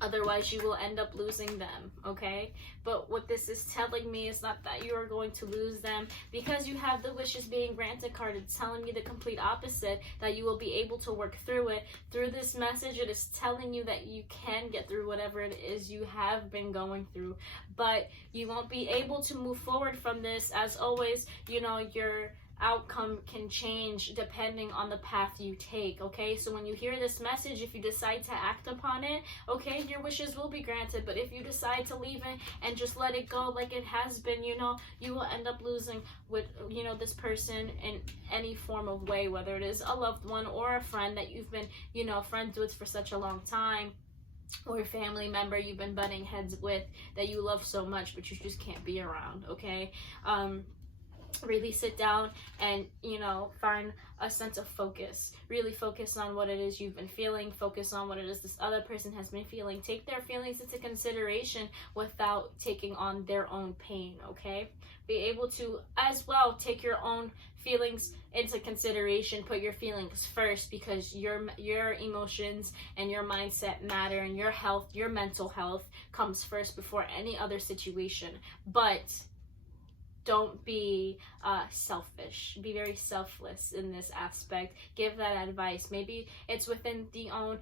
Otherwise you will end up losing them, okay? But what this is telling me is not that you are going to lose them because you have the wishes being granted card. It's telling me the complete opposite, that you will be able to work through it. Through this message, it is telling you that you can get through whatever it is you have been going through, but you won't be able to move forward from this. As always, you know, your outcome can change depending on the path you take, okay? So when you hear this message, if you decide to act upon it, okay, your wishes will be granted. But if you decide to leave it and just let it go like it has been, you know, you will end up losing with, you know, this person in any form of way, whether it is a loved one or a friend that you've been, you know, friends with for such a long time, or a family member you've been butting heads with that you love so much but you just can't be around, okay? Really sit down and, you know, find a sense of focus. Really focus on what it is you've been feeling. Focus on what it is this other person has been feeling. Take their feelings into consideration without taking on their own pain, okay? Be able to, as well, take your own feelings into consideration. Put your feelings first, because your emotions and your mindset matter, and your health, your mental health comes first before any other situation. But don't be selfish. Be very selfless in this aspect. Give that advice. Maybe it's within the own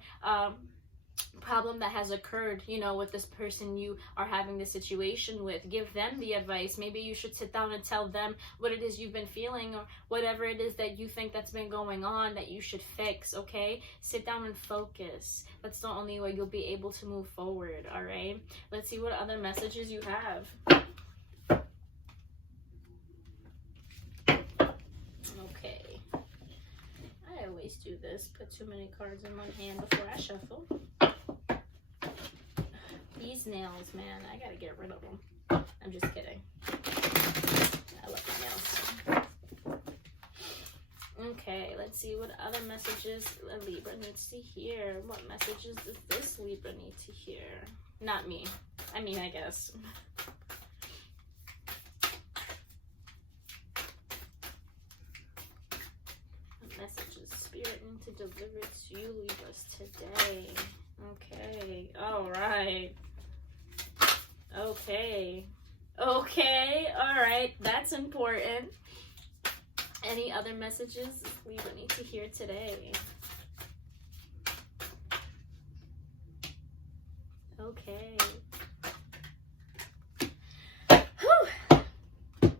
problem that has occurred, you know, with this person you are having this situation with. Give them the advice. Maybe you should sit down and tell them what it is you've been feeling, or whatever it is that you think that's been going on that you should fix, okay? Sit down and focus. That's the only way you'll be able to move forward, all right? Let's see what other messages you have. Okay, I always do this, put too many cards in one hand before I shuffle. These nails, man, I gotta get rid of them. I'm just kidding. I love my nails. Okay, let's see what other messages a Libra needs to hear. What messages does this Libra need to hear? Not me. I mean, I guess. Messages Spirit need to deliver to you, Libras, today. Okay, all right. Okay, all right, that's important. Any other messages Libra need to hear today? Okay. Whew.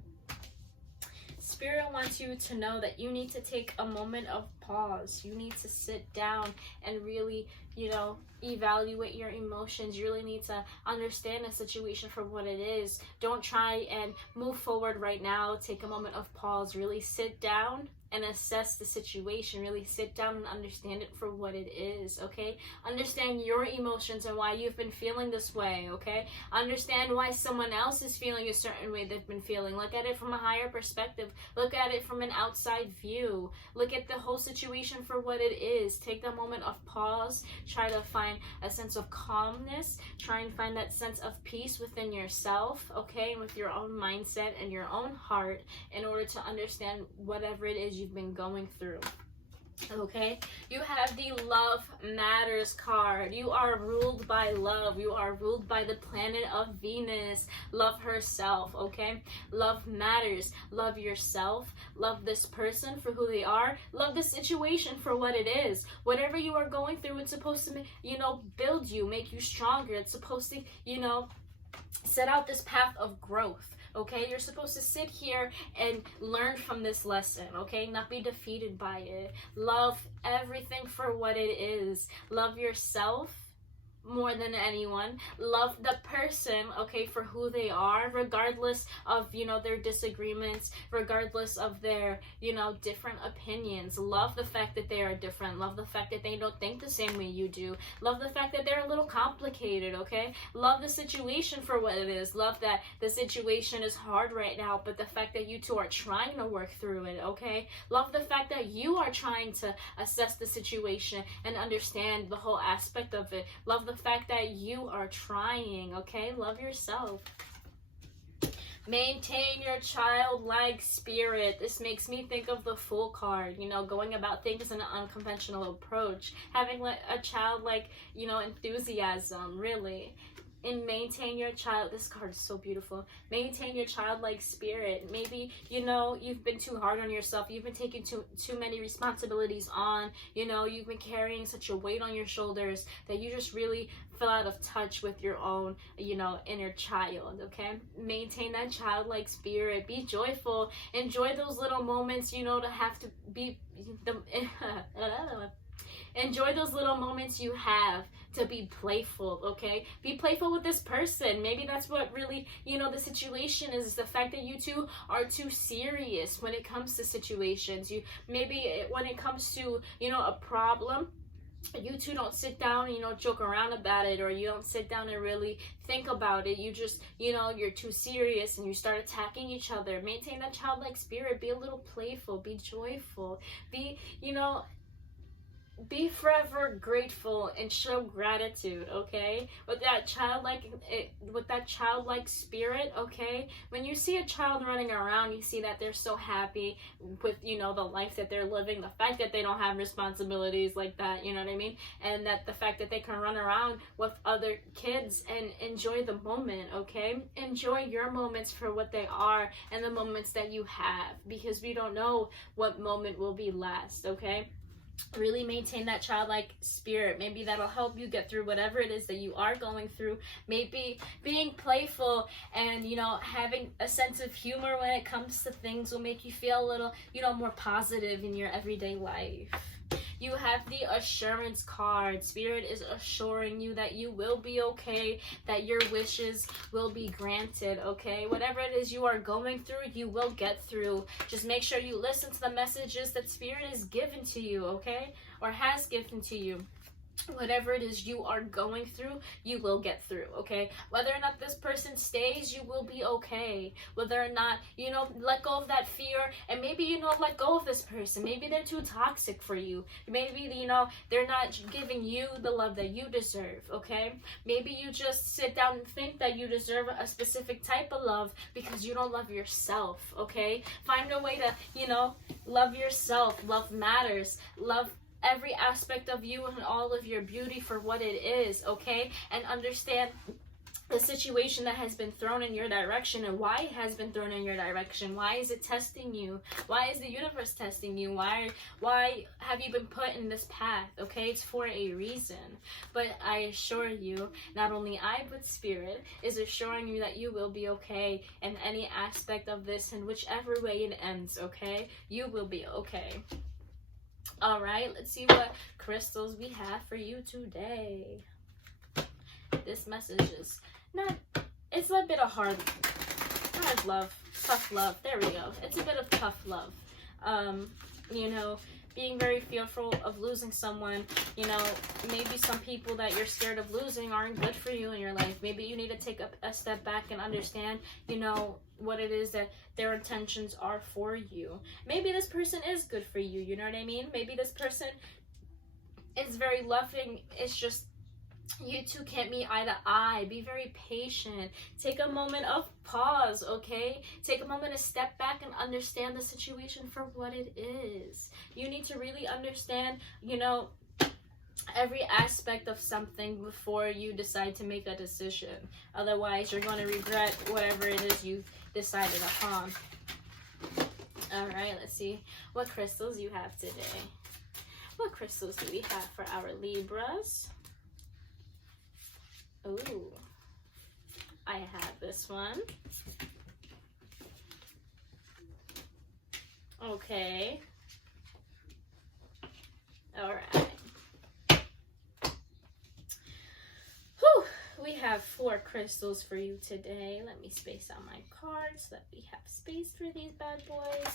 wants you to know that you need to take a moment of pause. You need to sit down and really, you know, evaluate your emotions. You really need to understand the situation for what it is. Don't try and move forward right now. Take a moment of pause. Really sit down and assess the situation. Really sit down and understand it for what it is, okay? Understand your emotions and why you've been feeling this way, okay? Understand why someone else is feeling a certain way they've been feeling. Look at it from a higher perspective. Look at it from an outside view. Look at the whole situation for what it is. Take a moment of pause. Try to find a sense of calmness. Try and find that sense of peace within yourself, okay? And with your own mindset and your own heart in order to understand whatever it is you've been going through. Okay, you have the Love Matters card. You are ruled by love. You are ruled by the planet of Venus. Love herself, okay? Love matters. Love yourself. Love this person for who they are. Love the situation for what it is. Whatever you are going through, it's supposed to, you know, build you, make you stronger. It's supposed to, you know, set out this path of growth. Okay, you're supposed to sit here and learn from this lesson, okay? Not be defeated by it. Love everything for what it is. Love yourself more than anyone. Love the person, okay, for who they are, regardless of, you know, their disagreements, regardless of their, you know, different opinions. Love the fact that they are different. Love the fact that they don't think the same way you do. Love the fact that they're a little complicated, okay? Love the situation for what it is. Love that the situation is hard right now, but the fact that you two are trying to work through it, okay? Love the fact that you are trying to assess the situation and understand the whole aspect of it. Love the fact that you are trying, okay? Love yourself. Maintain your childlike spirit. This makes me think of the Fool card, you know, going about things in an unconventional approach, having like a childlike, you know, enthusiasm, really. And maintain your this card is so beautiful. Maintain your childlike spirit. Maybe, you know, you've been too hard on yourself. You've been taking too many responsibilities on. You know, you've been carrying such a weight on your shoulders that you just really fell out of touch with your own, you know, inner child, okay? Maintain that childlike spirit. Be joyful. Enjoy those little moments, you know, to have to be enjoy those little moments you have to be playful, okay? Be playful with this person. Maybe that's what really, you know, the situation is the fact that you two are too serious when it comes to situations. You maybe when it comes to, you know, a problem, you two don't sit down, you know, joke around about it, or you don't sit down and really think about it. You just, you know, you're too serious and you start attacking each other. Maintain that childlike spirit. Be a little playful. Be joyful. Be, you know, be forever grateful and show gratitude, okay? With that childlike spirit, okay? When you see a child running around, you see that they're so happy with, you know, the life that they're living, the fact that they don't have responsibilities like that, you know what I mean? And that the fact that they can run around with other kids and enjoy the moment, okay? Enjoy your moments for what they are and the moments that you have, because we don't know what moment will be last, okay? Really maintain that childlike spirit. Maybe that'll help you get through whatever it is that you are going through. Maybe being playful and, you know, having a sense of humor when it comes to things will make you feel a little, you know, more positive in your everyday life. You have the Assurance card. Spirit is assuring you that you will be okay, that your wishes will be granted, okay? Whatever it is you are going through, you will get through. Just make sure you listen to the messages that Spirit is given to you, okay? Or has given to you. Whatever it is you are going through, you will get through, okay? Whether or not this person stays, you will be okay. Whether or not, you know, let go of that fear, and maybe, you know, let go of this person. Maybe they're too toxic for you. Maybe, you know, they're not giving you the love that you deserve, okay? Maybe you just sit down and think that you deserve a specific type of love because you don't love yourself, okay? Find a way to, you know, love yourself. Love matters. Love every aspect of you and all of your beauty for what it is, okay? And understand the situation that has been thrown in your direction, and why it has been thrown in your direction. Why is it testing you? Why is the universe testing you? Why have you been put in this path? Okay, it's for a reason. But I assure you, not only I, but Spirit is assuring you that you will be okay in any aspect of this, and whichever way it ends, okay? You will be okay. All right, let's see what crystals we have for you today. This message is it's a bit of hard love, tough love. There we go. It's a bit of tough love. You know, being very fearful of losing someone. You know, maybe some people that you're scared of losing aren't good for you in your life. Maybe you need to take a step back and understand, you know, what it is that their intentions are for you. Maybe this person is good for you, you know what I mean? Maybe this person is very loving. It's just you two can't meet eye to eye. Be very patient. Take a moment of pause, okay? Take a moment to step back and understand the situation for what it is. You need to really understand, you know, every aspect of something before you decide to make a decision. Otherwise, you're going to regret whatever it is you've decided upon. All right, let's see what crystals you have today. What crystals do we have for our Libras? Ooh, I have this one. Okay. All right. Whew. We have 4 crystals for you today. Let me space out my cards so that we have space for these bad boys.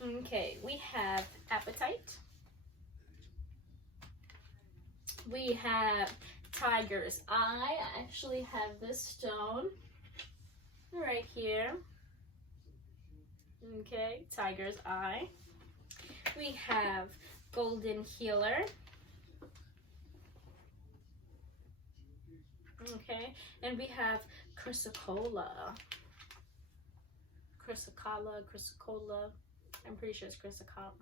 Okay, we have appetite. We have tiger's eye. I actually have this stone right here. Okay, tiger's eye. We have golden healer. Okay, and we have chrysocolla. Chrysocolla. I'm pretty sure it's chrysocolla.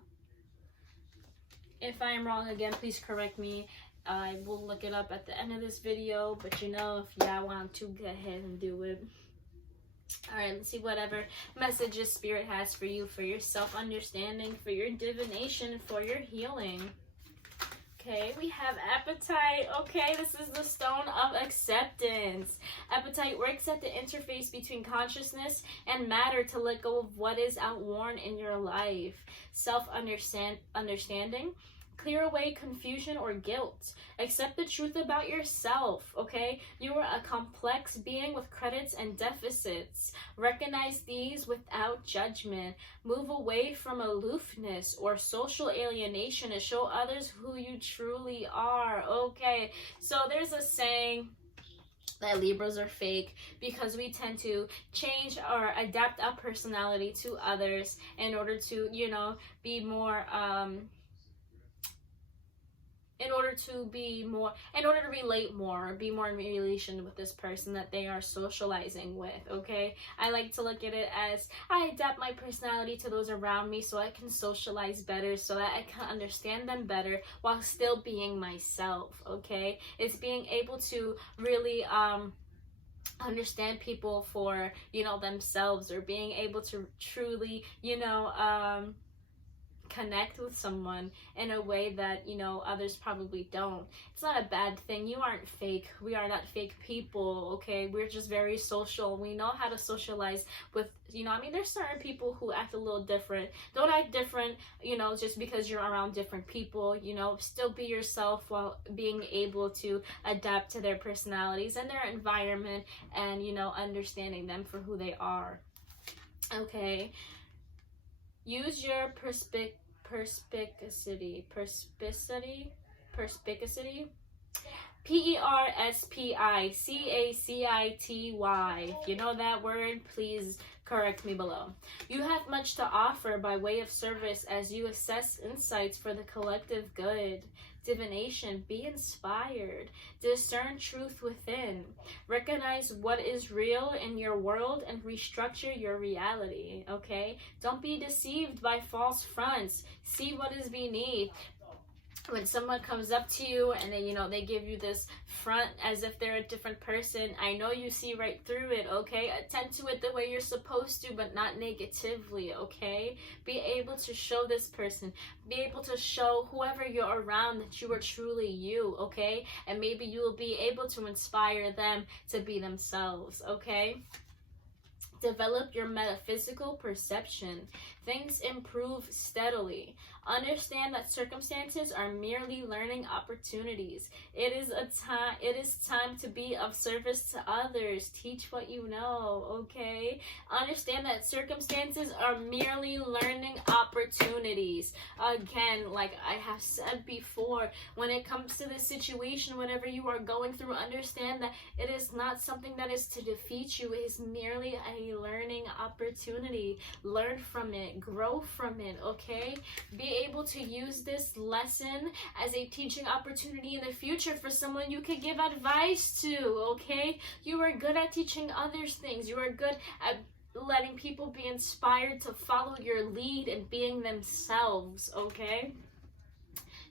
If I am wrong again, please correct me. I will look it up at the end of this video, but you know, if y'all want to, go ahead and do it. Alright, let's see whatever messages Spirit has for you, for your self-understanding, for your divination, for your healing. Okay, we have appetite. Okay, this is the stone of acceptance. Appetite works at the interface between consciousness and matter to let go of what is outworn in your life. Self-understanding. Clear away confusion or guilt. Accept the truth about yourself, okay? You are a complex being with credits and deficits. Recognize these without judgment. Move away from aloofness or social alienation and show others who you truly are, okay? So there's a saying that Libras are fake because we tend to change or adapt our personality to others in order to, you know, be more, in order to relate more, be more in relation with this person that they are socializing with, okay? I like to look at it as I adapt my personality to those around me so I can socialize better, so that I can understand them better while still being myself, okay? It's being able to really understand people for, you know, themselves, or being able to truly, you know, connect with someone in a way that, you know, others probably don't. It's not a bad thing. You aren't fake. We are not fake people, okay? We're just very social. We know how to socialize with, you know, I mean, there's certain people who act a little different. Don't act different, you know, just because you're around different people, you know. Still be yourself while being able to adapt to their personalities and their environment, and, you know, understanding them for who they are, okay? Use your perspicacity. Perspicacity. If you know that word, please correct me below. You have much to offer by way of service as you assess insights for the collective good. Divination, be inspired. Discern truth within. Recognize what is real in your world and restructure your reality, okay? Don't be deceived by false fronts. See what is beneath. when someone comes up to you and then, you know, they give you this front as if they're a different person, I know you see right through it, okay? Attend to it the way you're supposed to, but not negatively, okay? Be able to show this person, be able to show whoever you're around that you are truly you, okay? And maybe you will be able to inspire them to be themselves, okay? Develop your metaphysical perception. Things improve steadily. Understand that circumstances are merely learning opportunities. It is time to be of service to others. Teach what you know, okay? Understand that circumstances are merely learning opportunities. Again, like I have said before, when it comes to this situation, whatever you are going through, understand that it is not something that is to defeat you. It is merely a learning opportunity. Learn from it, grow from it, okay? Be able to use this lesson as a teaching opportunity in the future for someone you could give advice to, okay? You are good at teaching others things. You are good at letting people be inspired to follow your lead and being themselves, okay?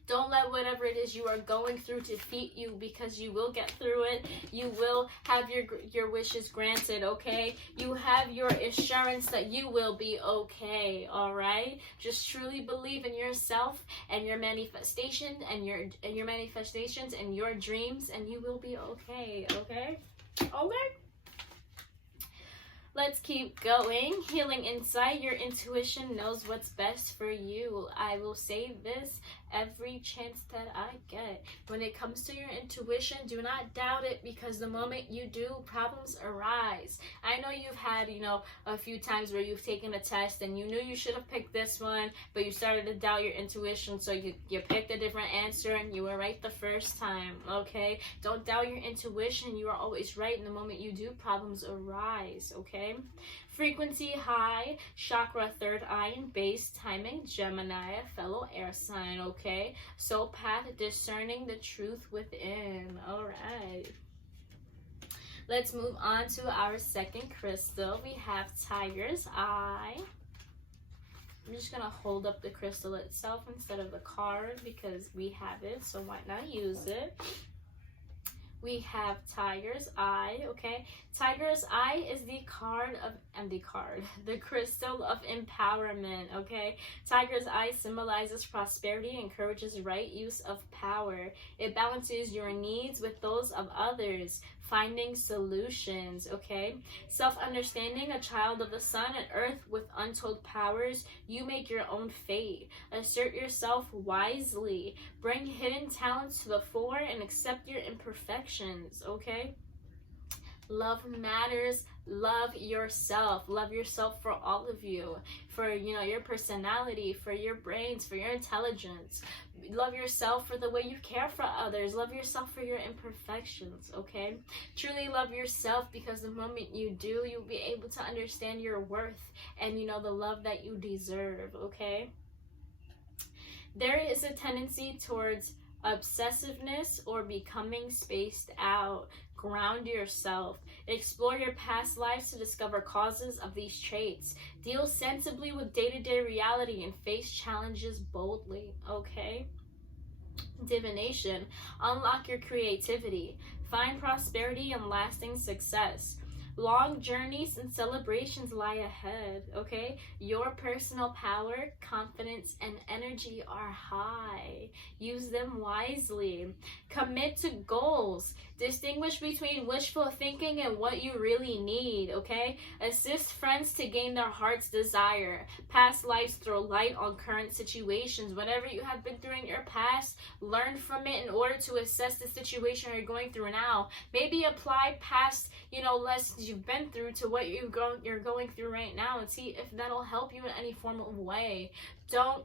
Don't let whatever it is you are going through defeat you, because you will get through it. You will have your wishes granted, okay? You have your assurance that you will be okay, all right? Just truly believe in yourself and your manifestation and your manifestations and your dreams, and you will be okay, okay? Okay? Let's keep going. Healing insight. Your intuition knows what's best for you. I will say this every chance that I get. When it comes to your intuition, do not doubt it, because the moment you do, problems arise. I know you've had, you know, a few times where you've taken a test and you knew you should have picked this one, but you started to doubt your intuition, so you picked a different answer and you were right the first time, okay? Don't doubt your intuition. You are always right. In the moment you do, problems arise, okay? Frequency high, chakra third eye and base, timing Gemini, a fellow air sign, okay? Soul path, discerning the truth within. All right. Let's move on to our second crystal. We have Tiger's Eye. I'm just going to hold up the crystal itself instead of the card because we have it, so why not use it? We have Tiger's Eye, okay? Tiger's Eye is the crystal of empowerment, okay? Tiger's Eye symbolizes prosperity, encourages right use of power. It balances your needs with those of others, finding solutions, okay? Self-understanding, a child of the sun and earth with untold powers. You make your own fate. Assert yourself wisely. Bring hidden talents to the fore and accept your imperfections, okay? Love matters. Love yourself. Love yourself for all of you. For, you know, your personality, for your brains, for your intelligence. Love yourself for the way you care for others. Love yourself for your imperfections, okay? Truly love yourself, because the moment you do, you'll be able to understand your worth and, you know, the love that you deserve, okay? There is a tendency towards obsessiveness or becoming spaced out. Ground yourself. Explore your past lives to discover causes of these traits. Deal sensibly with day-to-day reality and face challenges boldly, okay? Divination. Unlock your creativity. Find prosperity and lasting success. Long journeys and celebrations lie ahead, okay? Your personal power, confidence, and energy are high. Use them wisely. Commit to goals. Distinguish between wishful thinking and what you really need, okay? Assist friends to gain their heart's desire. Past lives throw light on current situations. Whatever you have been through in your past, learn from it in order to assess the situation you're going through now. Maybe apply past, you know, lessons you've been through to what you're going through right now, and see if that'll help you in any form of way. Don't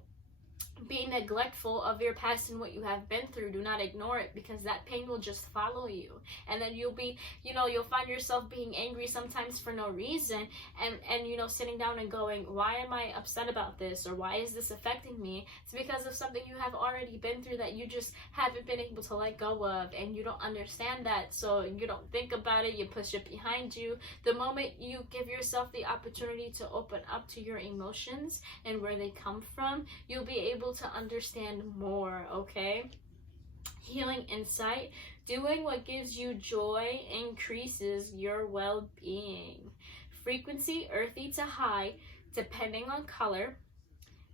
be neglectful of your past and what you have been through. Do not ignore it, because that pain will just follow you, and then you'll be, you know, you'll find yourself being angry sometimes for no reason, and you know, sitting down and going, why am I upset about this, or why is this affecting me? It's because of something you have already been through that you just haven't been able to let go of, and you don't understand that, so you don't think about it, you push it behind you. The moment you give yourself the opportunity to open up to your emotions and where they come from, you'll be able to understand more, okay? Healing insight, doing what gives you joy increases your well-being. Frequency, earthy to high, depending on color.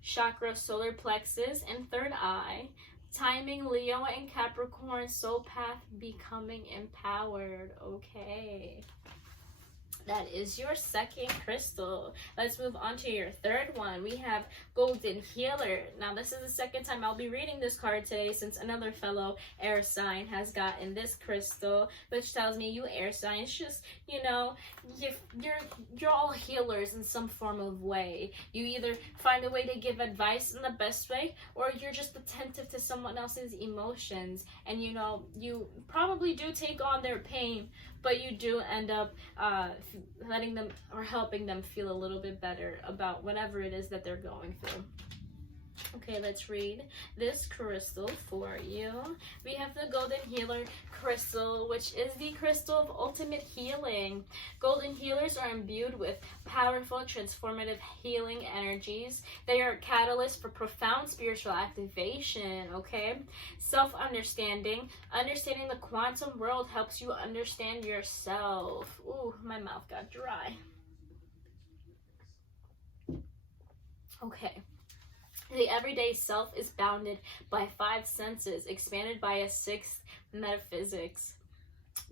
Chakra, solar plexus and third eye. Timing, Leo and Capricorn, soul path, becoming empowered. Okay. That is your second crystal. Let's move on to your third one. We have Golden Healer. Now, this is the second time I'll be reading this card today since another fellow air sign has gotten this crystal, which tells me you air signs just, you know, you're all healers in some form of way. You either find a way to give advice in the best way, or you're just attentive to someone else's emotions. And, you know, you probably do take on their pain, but you do end up letting them or helping them feel a little bit better about whatever it is that they're going through. Okay, let's read this crystal for you. We have the Golden Healer crystal, which is the crystal of ultimate healing. Golden healers are imbued with powerful, transformative healing energies. They are catalysts for profound spiritual activation, okay? Self-understanding. Understanding the quantum world helps you understand yourself. Ooh, my mouth got dry. Okay. The everyday self is bounded by 5 senses, expanded by a 6th, metaphysics.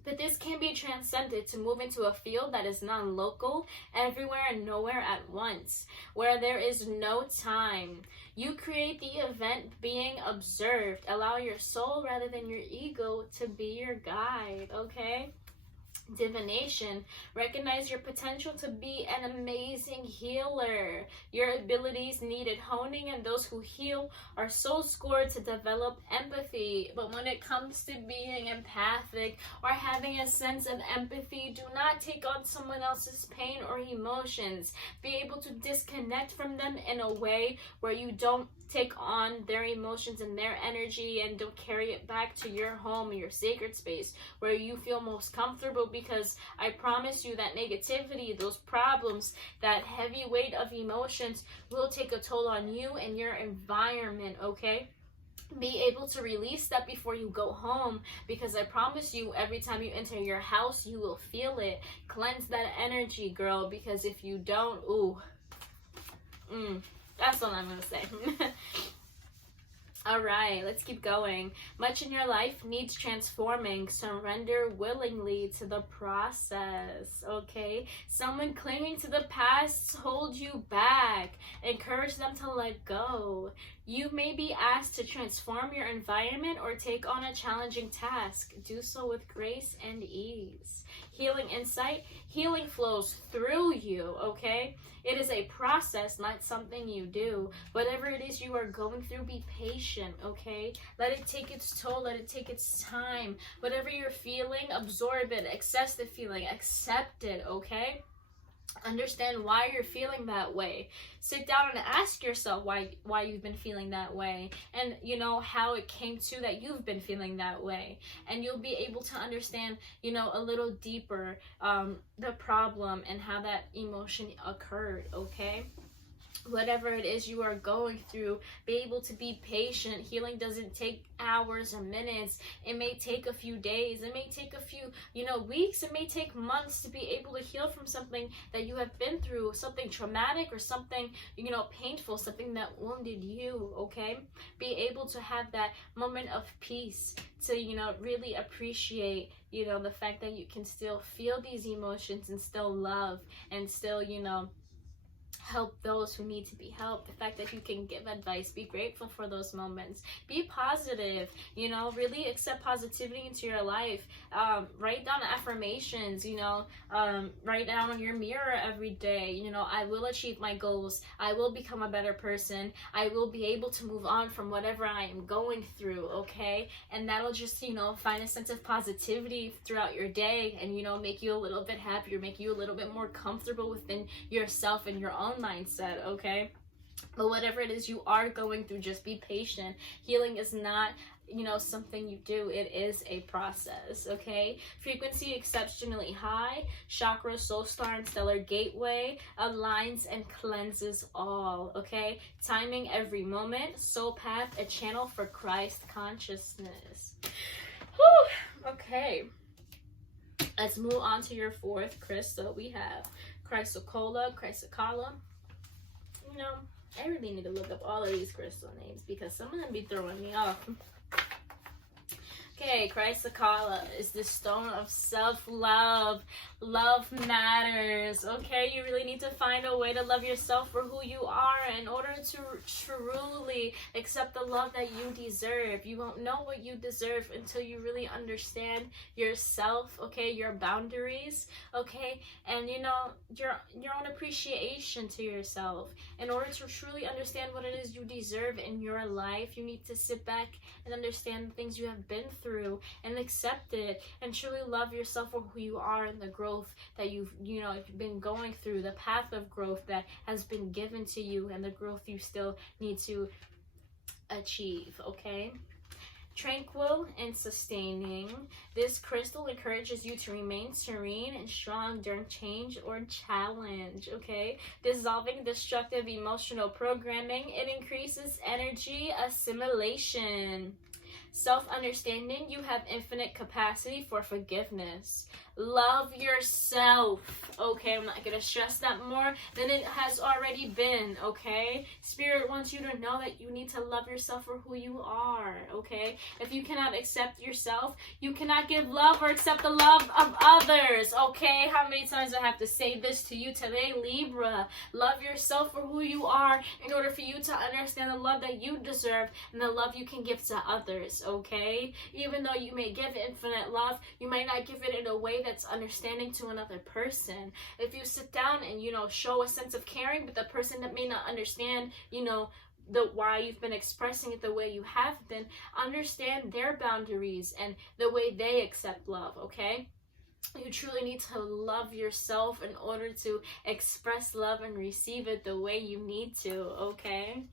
But this can be transcended to move into a field that is non-local, everywhere and nowhere at once, where there is no time. You create the event being observed. Allow your soul rather than your ego to be your guide, okay? Divination. Recognize your potential to be an amazing healer. Your abilities needed honing, and those who heal are so scored to develop empathy. But when it comes to being empathic or having a sense of empathy, do not take on someone else's pain or emotions. Be able to disconnect from them in a way where you don't take on their emotions and their energy and don't carry it back to your home, your sacred space, where you feel most comfortable, because I promise you that negativity, those problems, that heavy weight of emotions will take a toll on you and your environment, okay? Be able to release that before you go home, because I promise you, every time you enter your house, you will feel it. Cleanse that energy, girl, because if you don't, that's what I'm going to say. All right, let's keep going. Much in your life needs transforming. Surrender willingly to the process, okay? Someone clinging to the past holds you back. Encourage them to let go. You may be asked to transform your environment or take on a challenging task. Do so with grace and ease. Healing insight. Healing flows through you, okay? It is a process, not something you do. Whatever it is you are going through, be patient, okay? Let it take its toll. Let it take its time. Whatever you're feeling, absorb it. Access the feeling. Accept it, okay? Understand why you're feeling that way. Sit down and ask yourself why you've been feeling that way, and you know how it came to that you've been feeling that way, and you'll be able to understand, you know, a little deeper the problem and how that emotion occurred, okay? Whatever it is you are going through, be able to be patient. Healing doesn't take hours or minutes. It may take a few days. It may take a few, weeks. It may take months to be able to heal from something that you have been through, something traumatic or something, painful, something that wounded you, okay? Be able to have that moment of peace to, really appreciate, the fact that you can still feel these emotions and still love and still, help those who need to be helped. The fact that you can give advice, be grateful for those moments, be positive, really accept positivity into your life. Write down affirmations, write down on your mirror every day, I will achieve my goals, I will become a better person, I will be able to move on from whatever I am going through, okay? And that'll just, find a sense of positivity throughout your day and, make you a little bit happier, make you a little bit more comfortable within yourself and your own mindset, okay? But whatever it is you are going through, just be patient. Healing is not you know, something you do. It is a process, okay? Frequency exceptionally high. Chakra, soul star, and stellar gateway aligns and cleanses all, okay? Timing every moment. Soul path, a channel for Christ consciousness. Whew. Okay. Let's move on to your fourth crystal. We have chrysocolla, chrysocala. You know, I really need to look up all of these crystal names because some of them be throwing me off. Okay, chrysocala is the stone of self-love. Love matters, okay? You really need to find a way to love yourself for who you are in order to truly accept the love that you deserve. You won't know what you deserve until you really understand yourself, okay? Your boundaries, okay? And, you know, your own appreciation to yourself. In order to truly understand what it is you deserve in your life, you need to sit back and understand the things you have been through and accept it and truly love yourself for who you are and the growth that you've been going through, the path of growth that has been given to you, and the growth you still need to achieve, okay? Tranquil and sustaining. This crystal encourages you to remain serene and strong during change or challenge, okay? Dissolving destructive emotional programming. It increases energy assimilation. Self-understanding. You have infinite capacity for forgiveness. Love yourself, okay? I'm not going to stress that more than it has already been, okay? Spirit wants you to know that you need to love yourself for who you are, okay? If you cannot accept yourself, you cannot give love or accept the love of others, okay? How many times do I have to say this to you today, Libra? Love yourself for who you are in order for you to understand the love that you deserve and the love you can give to others, okay? Even though you may give infinite love, you might not give it in a way that's understanding to another person. If you sit down and, you know, show a sense of caring, but the person that may not understand, you know, the why you've been expressing it the way you have been, understand their boundaries and the way they accept love, okay? You truly need to love yourself in order to express love and receive it the way you need to, okay?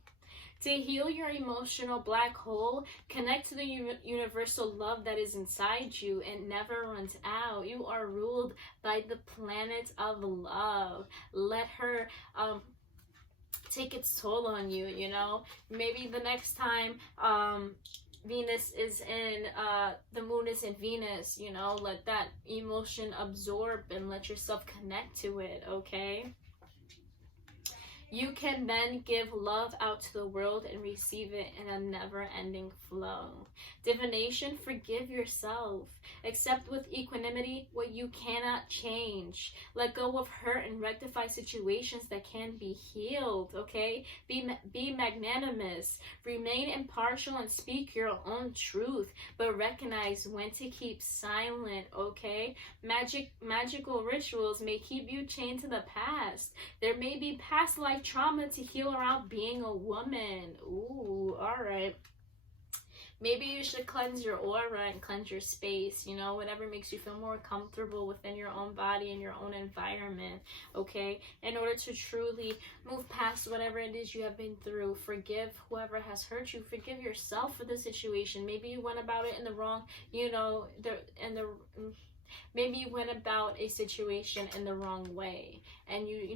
To heal your emotional black hole, connect to the universal love that is inside you and never runs out. You are ruled by the planet of love. Let her take its toll on you, you know? Maybe the next time Venus is in, the moon is in Venus, you know? Let that emotion absorb and let yourself connect to it, okay? You can then give love out to the world and receive it in a never-ending flow. Divination, forgive yourself. Accept with equanimity what you cannot change. Let go of hurt and rectify situations that can be healed, okay? Be magnanimous. Remain impartial and speak your own truth, but recognize when to keep silent, okay? Magical rituals may keep you chained to the past. There may be past life trauma to heal around being a woman. Ooh, all right. Maybe you should cleanse your aura and cleanse your space, you know, whatever makes you feel more comfortable within your own body and your own environment, okay? In order to truly move past whatever it is you have been through. Forgive whoever has hurt you. Forgive yourself for the situation. Maybe you went about it in the wrong, you know, maybe you went about a situation in the wrong way and you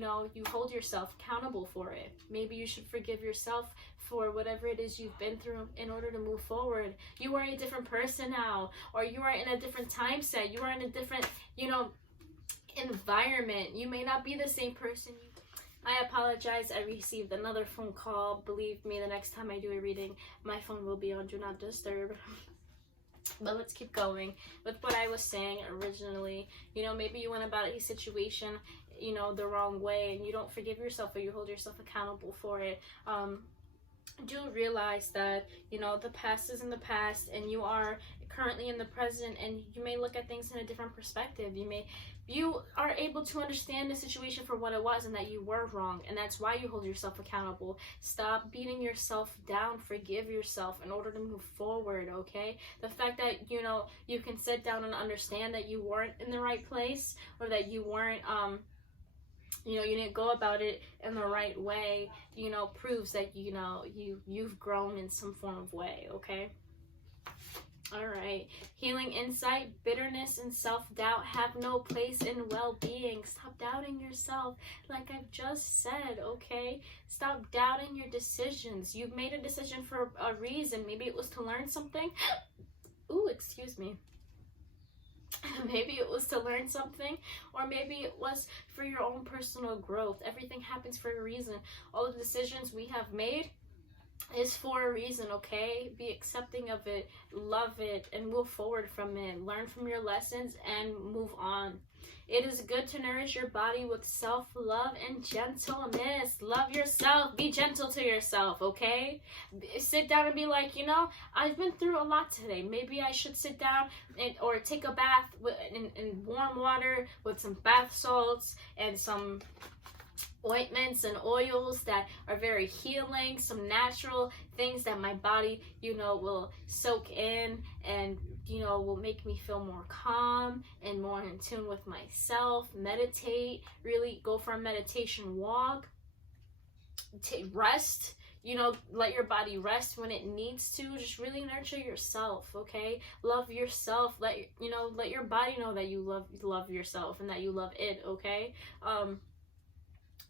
hold yourself accountable for it. Maybe you should forgive yourself for whatever it is you've been through in order to move forward. You are a different person now, or you are in a different time set. You are in a different, you know, environment. You may not be the same person. I apologize. I received another phone call. Believe me, the next time I do a reading, my phone will be on Do Not Disturb. But let's keep going with what I was saying originally. You know, maybe you went about a situation, you know, the wrong way and you don't forgive yourself or you hold yourself accountable for it. Do realize that, you know, the past is in the past and you are currently in the present, and you may look at things in a different perspective. You are able to understand the situation for what it was and that you were wrong, and that's why you hold yourself accountable. Stop beating yourself down. Forgive yourself in order to move forward, okay? The fact that, you know, you can sit down and understand that you weren't in the right place, or that you weren't you know, you didn't go about it in the right way, you know, proves that, you know, you've grown in some form of way, okay? All right. Healing insight, bitterness, and self-doubt have no place in well-being. Stop doubting yourself, like I've just said, okay? Stop doubting your decisions. You've made a decision for a reason. Maybe it was to learn something. Ooh, excuse me. Maybe it was to learn something, or maybe it was for your own personal growth. Everything happens for a reason. All the decisions we have made is for a reason, okay? Be accepting of it, love it, and move forward from it. Learn from your lessons and move on. It is good to nourish your body with self-love and gentleness. Love yourself. Be gentle to yourself, okay? Sit down and be like, you know, I've been through a lot today. Maybe I should sit down or take a bath in warm water with some bath salts and some ointments and oils that are very healing, some natural things that my body, you know, will soak in and, you know, will make me feel more calm and more in tune with myself. Meditate, really go for a meditation walk. Rest, you know, let your body rest when it needs to. Just really nurture yourself, okay? Love yourself. Let your body know that you love yourself and that you love it, okay?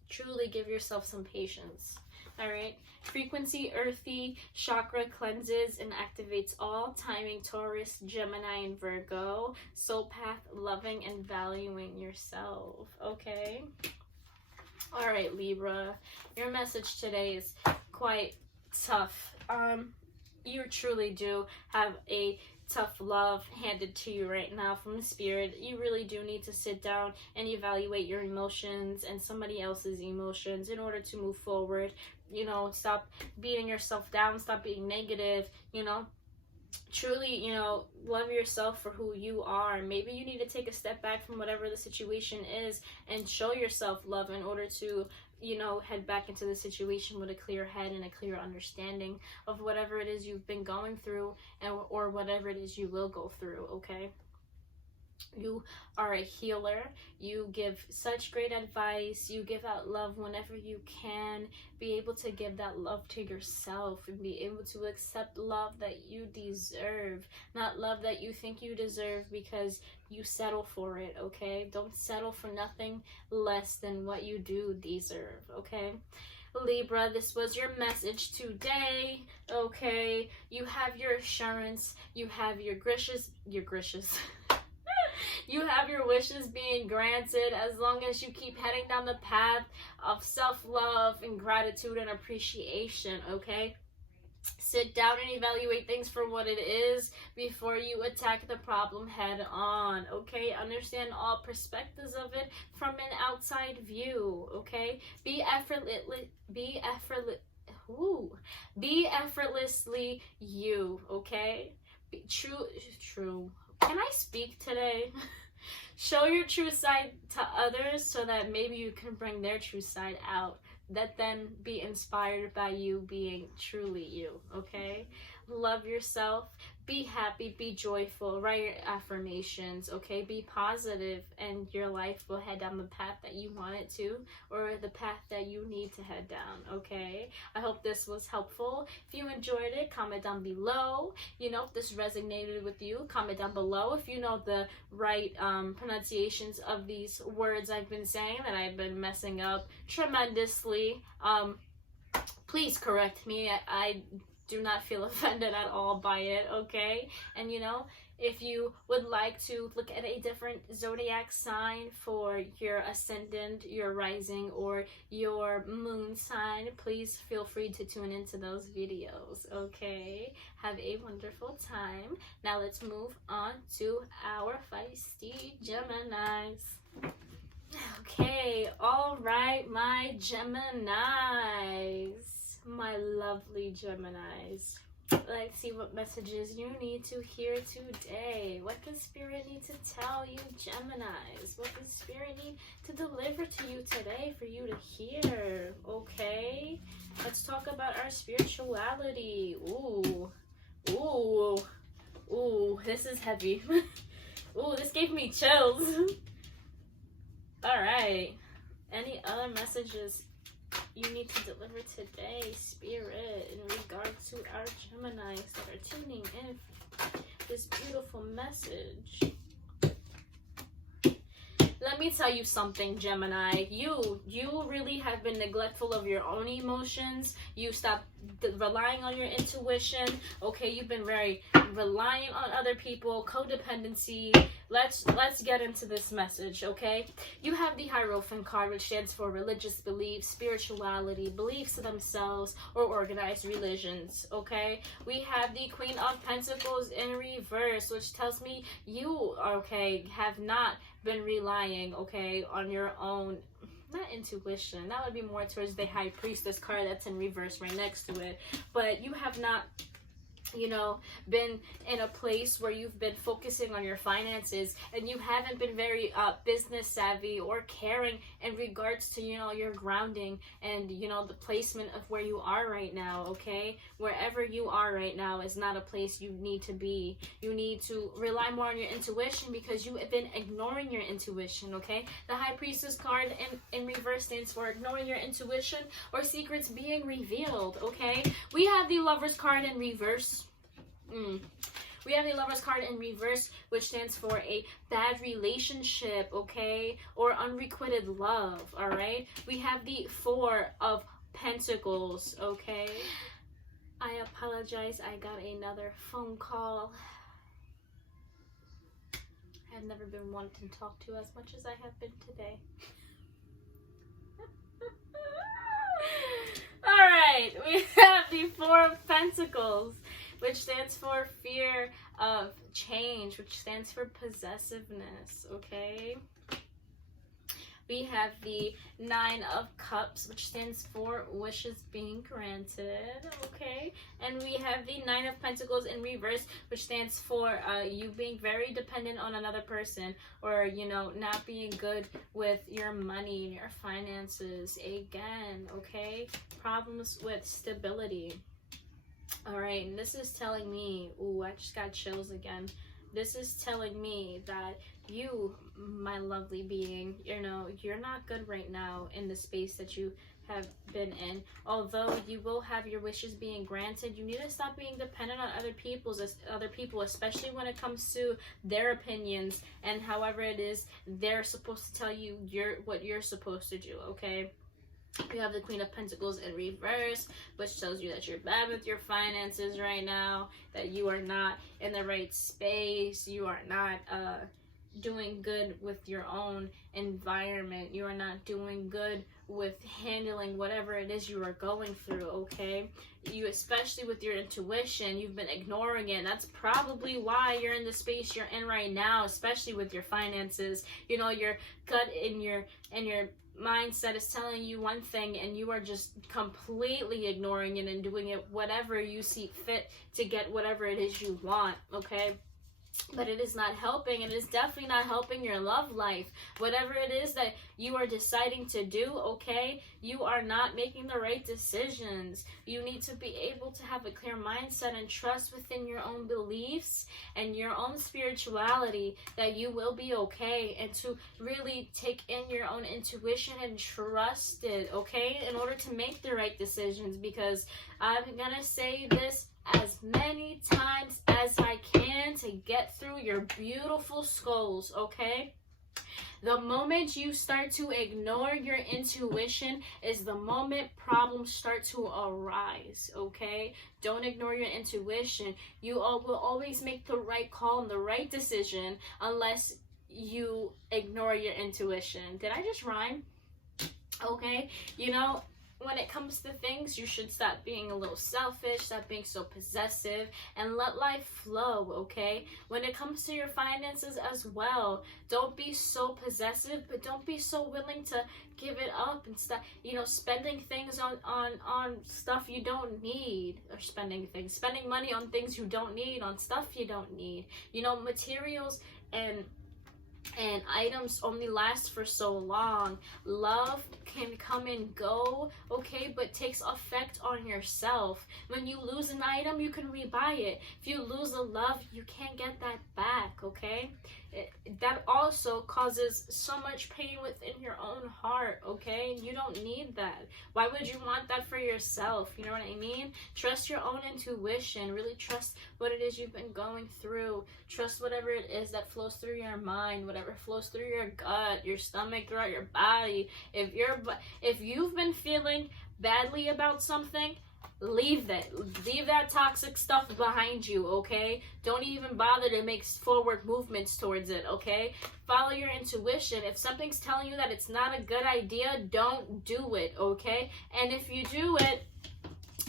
Truly give yourself some patience. All right. Frequency, earthy, chakra cleanses and activates all. Timing, Taurus, Gemini, and Virgo. Soul path, loving and valuing yourself. Okay. All right, Libra. Your message today is quite tough. You truly do have a tough love handed to you right now from the spirit. You really do need to sit down and evaluate your emotions and somebody else's emotions in order to move forward. You know, stop beating yourself down, stop being negative, you know. Truly, you know, love yourself for who you are. Maybe you need to take a step back from whatever the situation is and show yourself love in order to, you know, head back into the situation with a clear head and a clear understanding of whatever it is you've been going through or whatever it is you will go through, okay? You are a healer. You give such great advice. You give out love whenever you can. Be able to give that love to yourself and be able to accept love that you deserve, not love that you think you deserve because you settle for it, okay? Don't settle for nothing less than what you do deserve, okay? Libra, this was your message today, okay? You have your assurance. You have your wishes. You have your wishes being granted as long as you keep heading down the path of self-love and gratitude and appreciation, okay? Sit down and evaluate things for what it is before you attack the problem head on, okay? Understand all perspectives of it from an outside view, okay? Be effortlessly you, okay? Be true. Can I speak today? Show your true side to others so that maybe you can bring their true side out. Let them be inspired by you being truly you, okay? Love yourself. Be happy. Be joyful. Write your affirmations, okay? Be positive, and your life will head down the path that you want it to, or the path that you need to head down, okay? I hope this was helpful. If you enjoyed it, comment down below. You know, if this resonated with you, comment down below. If you know the right pronunciations of these words I've been saying that I've been messing up tremendously, please correct me. I do not feel offended at all by it, okay? And you know, if you would like to look at a different zodiac sign for your ascendant, your rising, or your moon sign, please feel free to tune into those videos, okay? Have a wonderful time. Now let's move on to our feisty Geminis. Okay, all right, my Geminis. My lovely Geminis. Let's see what messages you need to hear today. What does Spirit need to tell you, Geminis? What does Spirit need to deliver to you today for you to hear? Okay, let's talk about our spirituality. Ooh, this is heavy. Ooh, this gave me chills. All right, any other messages you need to deliver today, Spirit, in regards to our Geminis that are tuning in this beautiful message. Let me tell you something, Gemini. You really have been neglectful of your own emotions. You stopped relying on your intuition. Okay, you've been very reliant on other people, codependency. Let's get into this message, okay? You have the Hierophant card, which stands for religious beliefs, spirituality, beliefs in themselves, or organized religions, okay? We have the Queen of Pentacles in reverse, which tells me you, okay, have not been relying, okay, on your own, not intuition. That would be more towards the High Priestess card that's in reverse right next to it. But you have not, you know, been in a place where you've been focusing on your finances, and you haven't been very business savvy or caring in regards to, you know, your grounding and, you know, the placement of where you are right now, okay? Wherever you are right now is not a place you need to be. You need to rely more on your intuition, because you have been ignoring your intuition, okay? The High Priestess card in reverse stands for ignoring your intuition or secrets being revealed, okay? We have the Lovers card in reverse. We have the Lovers card in reverse, which stands for a bad relationship, okay, or unrequited love, all right? We have the Four of Pentacles, okay? I apologize, I got another phone call. I've never been one to talk to as much as I have been today. All right, we have the Four of Pentacles, which stands for fear of change, which stands for possessiveness, okay? We have the Nine of Cups, which stands for wishes being granted, okay? And we have the Nine of Pentacles in reverse, which stands for you being very dependent on another person, or, you know, not being good with your money and your finances again, okay? Problems with stability. All right, and this is telling me, ooh, I just got chills again. This is telling me that you, my lovely being, you know, you're not good right now in the space that you have been in. Although you will have your wishes being granted, you need to stop being dependent on other people, especially when it comes to their opinions and however it is they're supposed to tell you what you're supposed to do, okay? You have the Queen of Pentacles in reverse, which tells you that you're bad with your finances right now, that you are not in the right space, you are not doing good with your own environment, you are not doing good with handling whatever it is you are going through, okay? You, especially with your intuition, you've been ignoring it. That's probably why you're in the space you're in right now, especially with your finances. You know, your gut and your mindset is telling you one thing, and you are just completely ignoring it and doing it whatever you see fit to get whatever it is you want, okay? But it is not helping, and it is definitely not helping your love life. Whatever it is that you are deciding to do, okay, you are not making the right decisions. You need to be able to have a clear mindset and trust within your own beliefs and your own spirituality that you will be okay, and to really take in your own intuition and trust it, okay, in order to make the right decisions. Because I'm gonna say this as many times as I can to get through your beautiful skulls, okay? The moment you start to ignore your intuition is the moment problems start to arise, okay? Don't ignore your intuition. You will always make the right call and the right decision unless you ignore your intuition. Did I just rhyme? Okay, you know, when it comes to things, you should stop being a little selfish, stop being so possessive, and let life flow, okay? When it comes to your finances as well, don't be so possessive, but don't be so willing to give it up and stop, you know, spending things on stuff you don't need, or spending money on things you don't need, on stuff you don't need. You know, materials and items only last for so long. Love can come and go, okay, but takes effect on yourself. When you lose an item, you can rebuy it. If you lose a love, you can't get that back, okay? that also causes so much pain within your own heart, okay? And you don't need that. Why would you want that for yourself? You know what I mean? Trust your own intuition. Really trust what it is you've been going through. Trust whatever it is that flows through your mind, whatever flows through your gut, your stomach, throughout your body. If you've been feeling badly about something, leave that toxic stuff behind you, okay? Don't even bother to make forward movements towards it, okay? Follow your intuition. If something's telling you that it's not a good idea, don't do it, okay? And if you do it,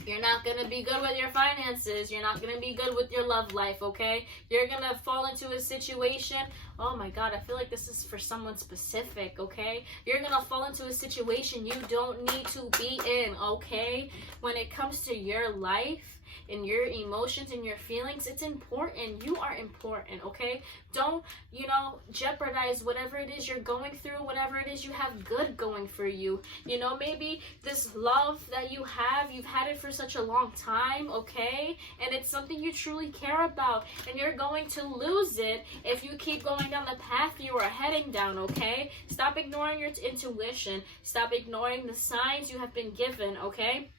you're not going to be good with your finances. You're not going to be good with your love life, okay? You're going to fall into a situation. Oh my God, I feel like this is for someone specific, okay? You're going to fall into a situation you don't need to be in, okay? When it comes to your life and your emotions and your feelings, it's important. You are important, okay? Don't, jeopardize whatever it is you're going through, whatever it is you have good going for you. Maybe this love that you have, you've had it for such a long time, okay? And it's something you truly care about, and you're going to lose it if you keep going down the path you are heading down, okay? Stop ignoring your intuition. Stop ignoring the signs you have been given, okay?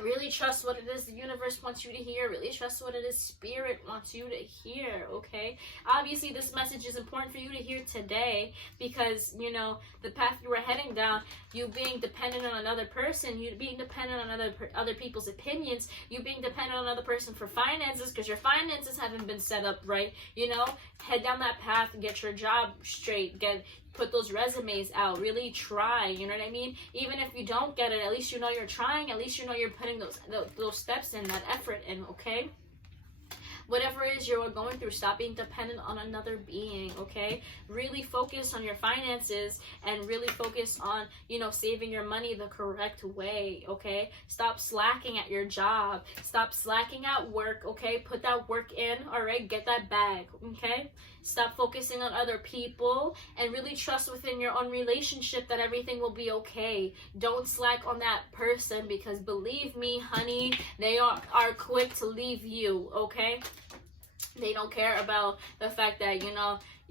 Really trust what it is the universe wants you to hear. Really trust what it is spirit wants you to hear, okay? Obviously, this message is important for you to hear today because, the path you were heading down, you being dependent on another person, you being dependent on other people's opinions, you being dependent on another person for finances because your finances haven't been set up right, head down that path, get your job straight, put those resumes out, really try, you know what I mean? Even if you don't get it, at least you're trying, at least you're putting those steps in, that effort in, okay? Whatever it is you're going through, stop being dependent on another being, okay? Really focus on your finances and really focus on, saving your money the correct way, okay? Stop slacking at your job. Stop slacking at work, okay? Put that work in, all right? Get that bag, okay? Stop focusing on other people and really trust within your own relationship that everything will be okay. Don't slack on that person because believe me, honey, they are quick to leave you, okay? They don't care about the fact that,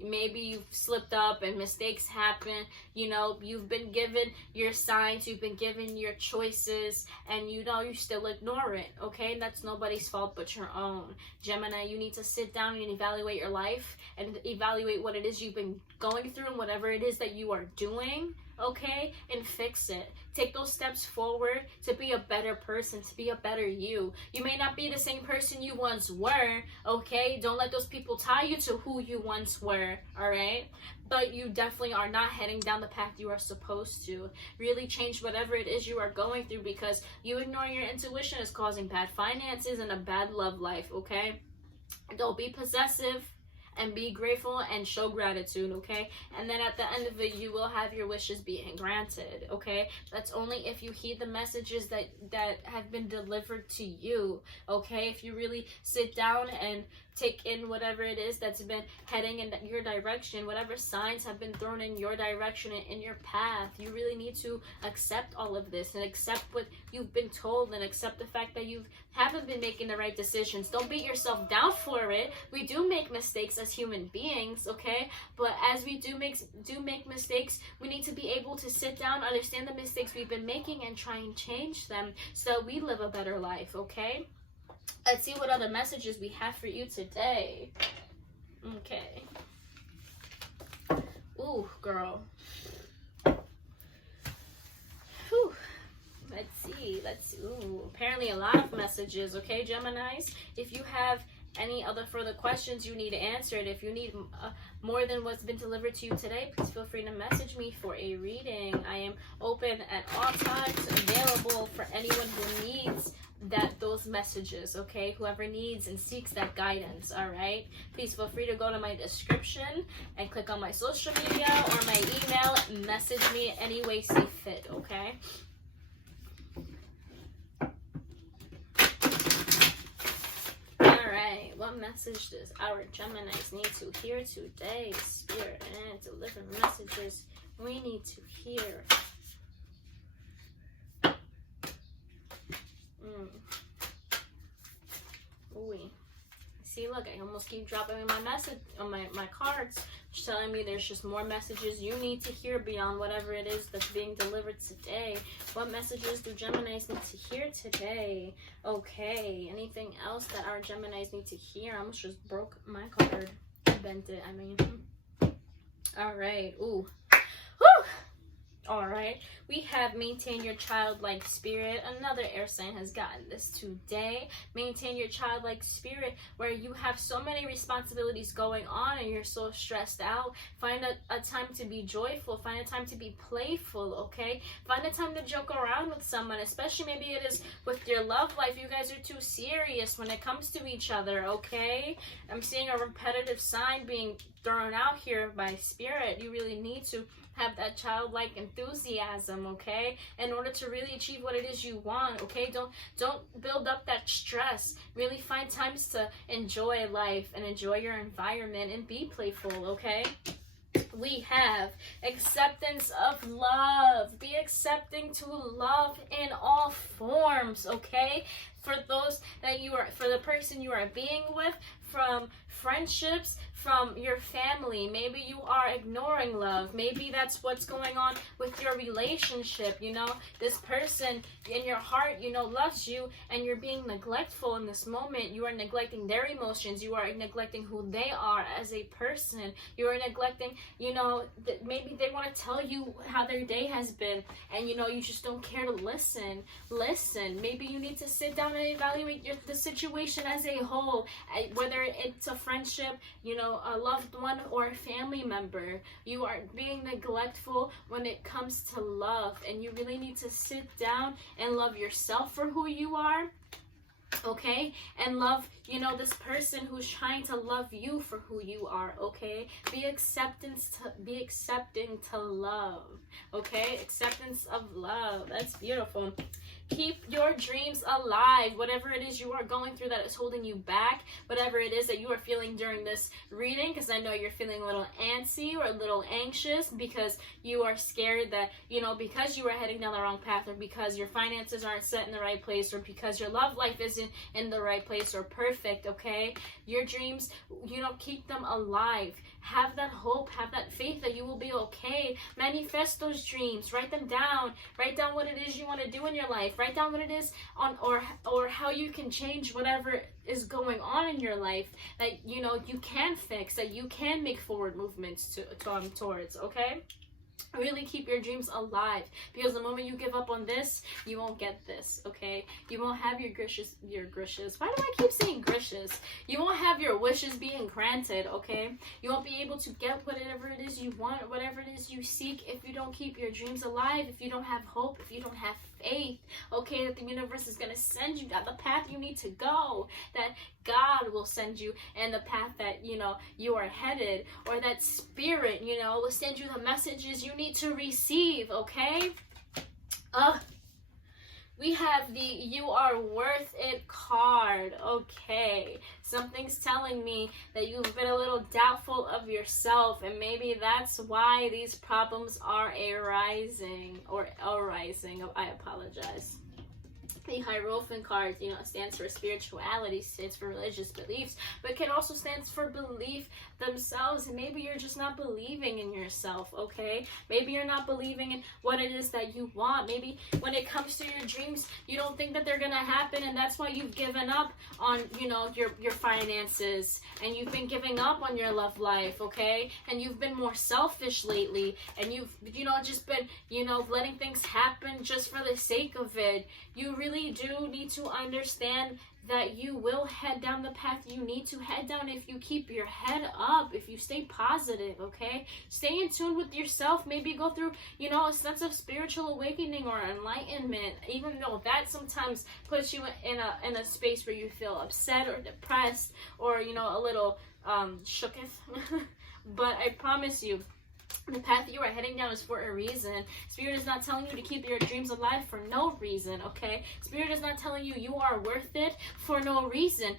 maybe you've slipped up and mistakes happen. You've been given your signs, you've been given your choices, and you still ignore it, okay? That's nobody's fault but your own. Gemini, you need to sit down and evaluate your life and evaluate what it is you've been going through and whatever it is that you are doing, okay? And fix it. Take those steps forward to be a better person, to be a better you. You may not be the same person you once were, okay? Don't let those people tie you to who you once were, all right? But you definitely are not heading down the path you are supposed to. Really change whatever it is you are going through because you ignoring your intuition is causing bad finances and a bad love life, okay? Don't be possessive. And be grateful and show gratitude, okay? And then at the end of it, you will have your wishes being granted, okay? That's only if you heed the messages that have been delivered to you, okay? If you really sit down and take in whatever it is that's been heading in your direction, whatever signs have been thrown in your direction and in your path, you really need to accept all of this and accept what you've been told and accept the fact that you haven't been making the right decisions. Don't beat yourself down for it. We do make mistakes as human beings, okay? But as we do make mistakes, we need to be able to sit down, understand the mistakes we've been making, and try and change them so we live a better life, okay? Let's see what other messages we have for you today. Okay. Ooh, girl. Whew. Let's see. Ooh, apparently a lot of messages, okay, Geminis? If you have any other further questions you need answered, if you need more than what's been delivered to you today, please feel free to message me for a reading. I am open at all times, available for anyone who needs those messages, okay? Whoever needs and seeks that guidance, all right? Please feel free to go to my description and click on my social media or my email, message me any way you see fit, okay? Alright, what message does our Geminis need to hear today? Spirit, and deliver messages we need to hear. Ooh, See, look, I almost keep dropping my message on my cards, just telling me there's just more messages you need to hear beyond whatever it is that's being delivered today. What messages do Geminis need to hear today? Okay, anything else that our Geminis need to hear? I almost just broke my card. Bent it, I mean. All right, ooh. Whew. All right, we have maintain your childlike spirit. Another air sign has gotten this today. Maintain your childlike spirit, where you have so many responsibilities going on and you're so stressed out. Find a time to be joyful. Find a time to be playful, okay? Find a time to joke around with someone, especially maybe it is with your love life. You guys are too serious when it comes to each other, okay? I'm seeing a repetitive sign being thrown out here by spirit. You really need to have that childlike enthusiasm, okay, in order to really achieve what it is you want, okay? Don't build up that stress. Really find times to enjoy life and enjoy your environment and be playful, okay? We have acceptance of love. Be accepting to love in all forms, okay? For those that you are, for the person you are being with, from friendships, from your family. Maybe you are ignoring love. Maybe that's what's going on with your relationship. You know, this person in your heart, you know, loves you, and you're being neglectful in this moment. You are neglecting their emotions. You are neglecting who they are as a person. You are neglecting, you know, maybe they want to tell you how their day has been, and you know, you just don't care to listen. Maybe you need to sit down and evaluate the situation as a whole, whether it's a friendship, you know, a loved one, or a family member. You are being neglectful when it comes to love, and you really need to sit down and love yourself for who you are, okay, and love, you know, this person who's trying to love you for who you are, okay? Be accepting to love, okay? Acceptance of love. That's beautiful. Keep your dreams alive. Whatever it is you are going through that is holding you back, whatever it is that you are feeling during this reading, because I know you're feeling a little antsy or a little anxious because you are scared that, you know, because you are heading down the wrong path, or because your finances aren't set in the right place, or because your love life isn't in the right place or perfect, okay? Your dreams, you know, keep them alive. Have that hope, have that faith that you will be okay. Manifest those dreams. Write them down. Write down what it is you want to do in your life. Write down what it is on, or how you can change whatever is going on in your life that, you know, you can fix, that you can make forward movements towards, okay? Really keep your dreams alive, because the moment you give up on this, you won't get this, okay? You won't have your wishes. Why do I keep saying wishes? You won't have your wishes being granted, okay? You won't be able to get whatever it is you want, whatever it is you seek, if you don't keep your dreams alive, if you don't have hope, if you don't have faith, okay, that the universe is going to send you down the path you need to go, that God will send you in the path that, you know, you are headed, or that spirit, you know, will send you the messages you need to receive, okay? We have the You Are Worth It card, okay? Something's telling me that you've been a little doubtful of yourself, and maybe that's why these problems are arising. I apologize. The Hierophant card, you know, stands for spirituality, stands for religious beliefs, but it can also stand for belief themselves. And maybe you're just not believing in yourself, okay? Maybe you're not believing in what it is that you want. Maybe when it comes to your dreams, you don't think that they're gonna happen, and that's why you've given up on, you know, your finances, and you've been giving up on your love life, okay? And you've been more selfish lately, and you've, you know, just been, you know, letting things happen just for the sake of it. You really do need to understand that you will head down the path you need to head down if you keep your head up, if you stay positive, okay? Stay in tune with yourself. Maybe go through, you know, a sense of spiritual awakening or enlightenment, even though that sometimes puts you in a space where you feel upset or depressed, or, you know, a little shooketh. But I promise you, The path you are heading down is for a reason. Spirit is not telling you to keep your dreams alive for no reason, okay? Spirit is not telling you you are worth it for no reason.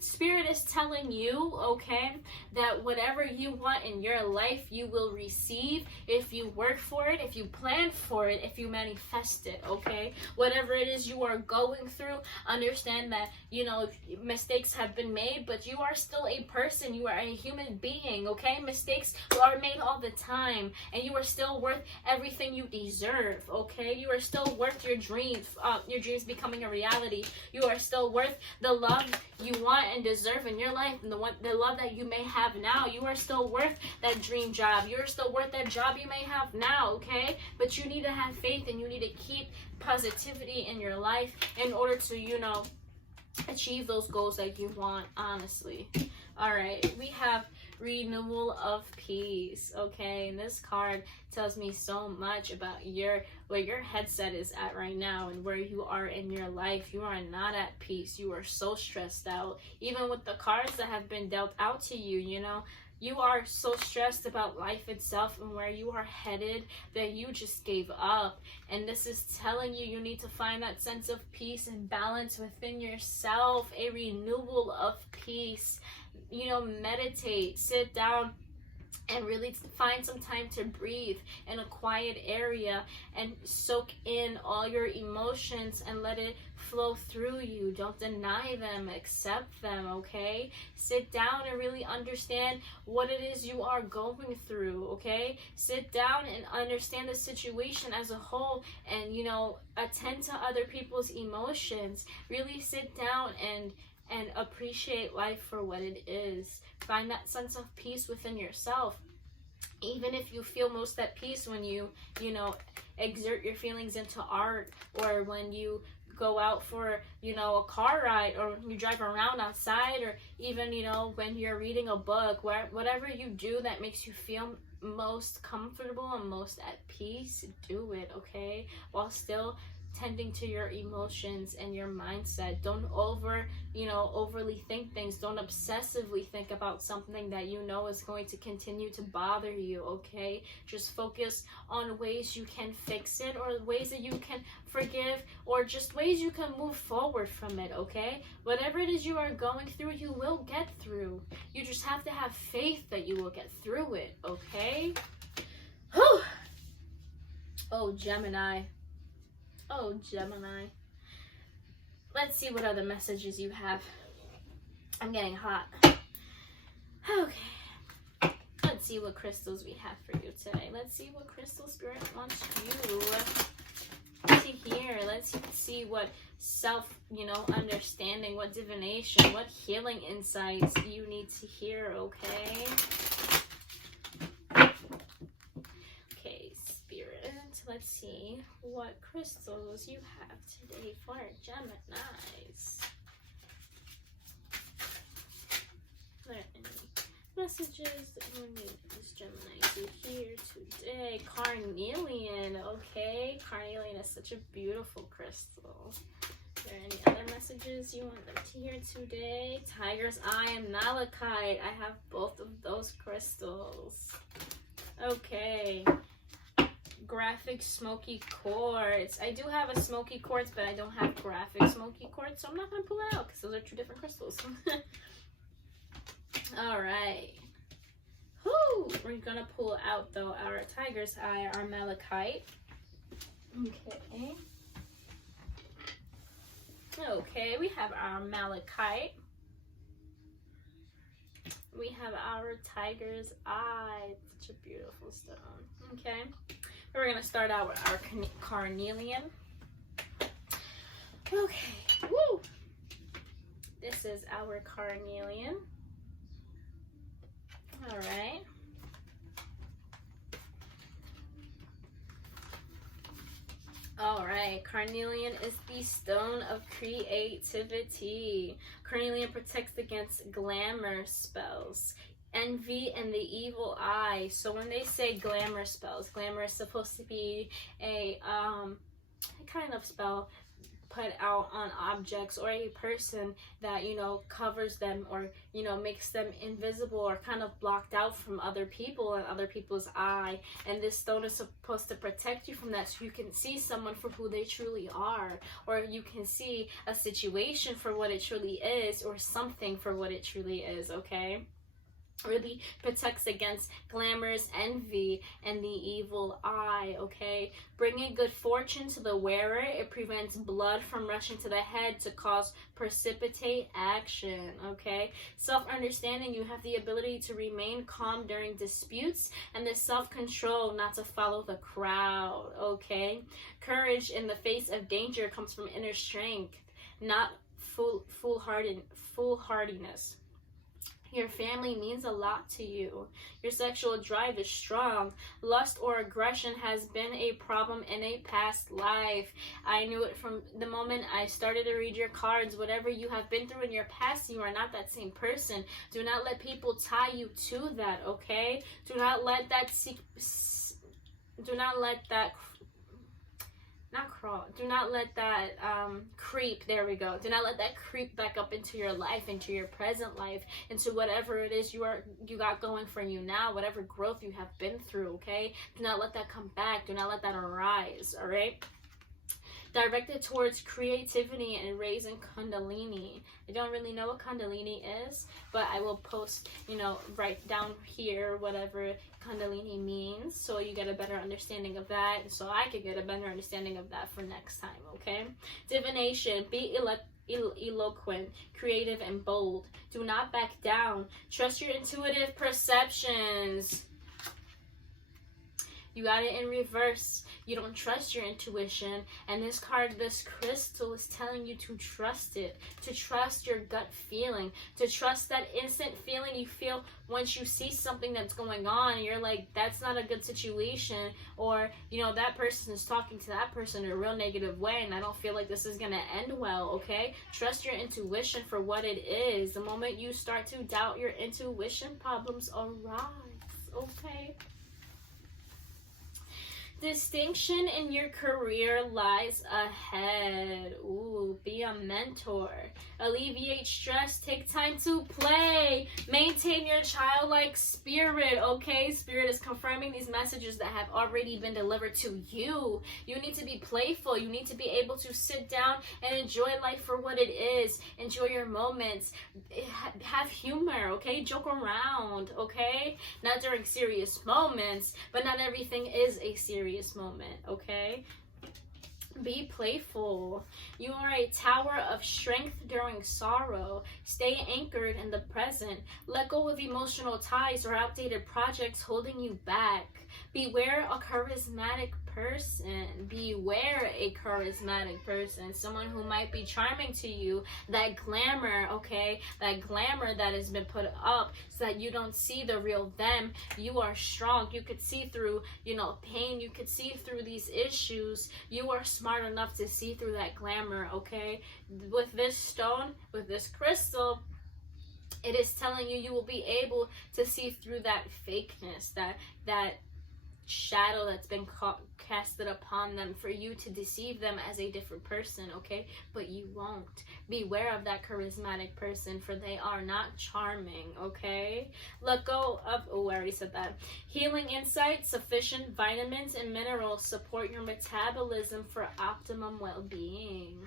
Spirit is telling you, okay, that whatever you want in your life, you will receive if you work for it, if you plan for it, if you manifest it, okay? Whatever it is you are going through, understand that, you know, mistakes have been made, but you are still a person. You are a human being, okay? Mistakes are made all the time, and you are still worth everything you deserve, okay? You are still worth your dreams becoming a reality. You are still worth the love you want and deserve in your life, and the love that you may have now. You are still worth that dream job. You are still worth that job you may have now, okay? But you need to have faith, and you need to keep positivity in your life in order to, you know, achieve those goals that you want, honestly. All right, we have renewal of peace, okay? And this card tells me so much about where your headset is at right now and where you are in your life. You are not at peace. You are so stressed out. Even with the cards that have been dealt out to you, you know, you are so stressed about life itself and where you are headed that you just gave up. And this is telling you you need to find that sense of peace and balance within yourself, a renewal of peace. You know, meditate, sit down, and really find some time to breathe in a quiet area and soak in all your emotions and let it flow through you. Don't deny them, accept them, okay? Sit down and really understand what it is you are going through, okay? Sit down and understand the situation as a whole and, you know, attend to other people's emotions. Really sit down and appreciate life for what it is. Find that sense of peace within yourself. Even if you feel most at peace when you know, exert your feelings into art, or when you go out for, you know, a car ride, or you drive around outside, or even, you know, when you're reading a book, whatever you do that makes you feel most comfortable and most at peace, do it, okay? While still tending to your emotions and your mindset. Don't overly think things. Don't obsessively think about something that you know is going to continue to bother you, okay? Just focus on ways you can fix it, or ways that you can forgive, or just ways you can move forward from it, okay? Whatever it is you are going through, you will get through. You just have to have faith that you will get through it, okay? Whew. Oh, Gemini. Oh, Gemini. Let's see what other messages you have. I'm getting hot. Okay. Let's see what crystals we have for you today. Let's see what crystal spirit wants you to hear. Let's see what understanding, what divination, what healing insights you need to hear, okay? Let's see what crystals you have today for Geminis. Are there any messages that you need this Gemini to hear today? Carnelian, okay. Carnelian is such a beautiful crystal. Are there any other messages you want them to hear today? Tiger's Eye and Malachite. I have both of those crystals. Okay. Graphic smoky quartz. I do have a smoky quartz, but I don't have graphic smoky quartz, so I'm not going to pull it out because those are two different crystals. All right. Whoo! We're going to pull out, though, our Tiger's Eye, our Malachite. Okay. Okay, we have our Malachite. We have our Tiger's Eye. Such a beautiful stone. Okay. We're going to start out with our Carnelian. Okay. Woo! This is our Carnelian. All right. All right. Carnelian is the stone of creativity. Carnelian protects against glamour spells, envy, and the evil eye. So when they say glamour spells, glamour is supposed to be a kind of spell put out on objects, or a person that, you know, covers them, or, you know, makes them invisible or kind of blocked out from other people and other people's eye. And this stone is supposed to protect you from that, so you can see someone for who they truly are, or you can see a situation for what it truly is, or something for what it truly is, okay? Really protects against glamorous envy and the evil eye, okay? Bringing good fortune to the wearer. It prevents blood from rushing to the head to cause precipitate action, okay? Self-understanding. You have the ability to remain calm during disputes, and the self-control not to follow the crowd, okay? Courage in the face of danger comes from inner strength, not foolhardiness. Your family means a lot to you. Your sexual drive is strong. Lust or aggression has been a problem in a past life. I knew it from the moment I started to read your cards. Whatever you have been through in your past, you are not that same person. Do not let people tie you to that, okay? Do not let that creep, there we go. Do not let that creep back up into your life, into your present life, into whatever it is you got going for you now, whatever growth you have been through, okay? Do not let that come back. Do not let that arise, all right? Directed towards creativity and raising Kundalini. I don't really know what Kundalini is, but I will post, you know, right down here whatever Kundalini means, so you get a better understanding of that, and so I could get a better understanding of that for next time, okay? Divination. Be eloquent, creative, and bold. Do not back down. Trust your intuitive perceptions. You got it in reverse. You don't trust your intuition, and this card, this crystal, is telling you to trust it, to trust your gut feeling, to trust that instant feeling you feel once you see something that's going on and you're like, that's not a good situation, or, you know, that person is talking to that person in a real negative way and I don't feel like this is gonna end well, okay? Trust your intuition for what it is. The moment you start to doubt your intuition, problems arise, okay? Distinction in your career lies ahead. Ooh, be a mentor. Alleviate stress. Take time to play. Maintain your childlike spirit, okay? Spirit is confirming these messages that have already been delivered to you. You need to be playful. You need to be able to sit down and enjoy life for what it is. Enjoy your moments. Have humor, okay? Joke around, okay? Not during serious moments, but not everything is a serious moment, okay? Be playful. You are a tower of strength during sorrow. Stay anchored in the present. Let go of emotional ties or outdated projects holding you back. Beware a charismatic person. Beware a charismatic person. Someone who might be charming to you. That glamour, okay? That glamour that has been put up so that you don't see the real them. You are strong. You could see through, you know, pain. You could see through these issues. You are smart enough to see through that glamour, okay? With this stone, with this crystal, it is telling you you will be able to see through that fakeness, that shadow that's been casted upon them for you to deceive them as a different person, okay? But you won't. Beware of that charismatic person, for they are not charming, okay? Let go of, oh, I already said that. Healing insight, sufficient vitamins and minerals support your metabolism for optimum well-being.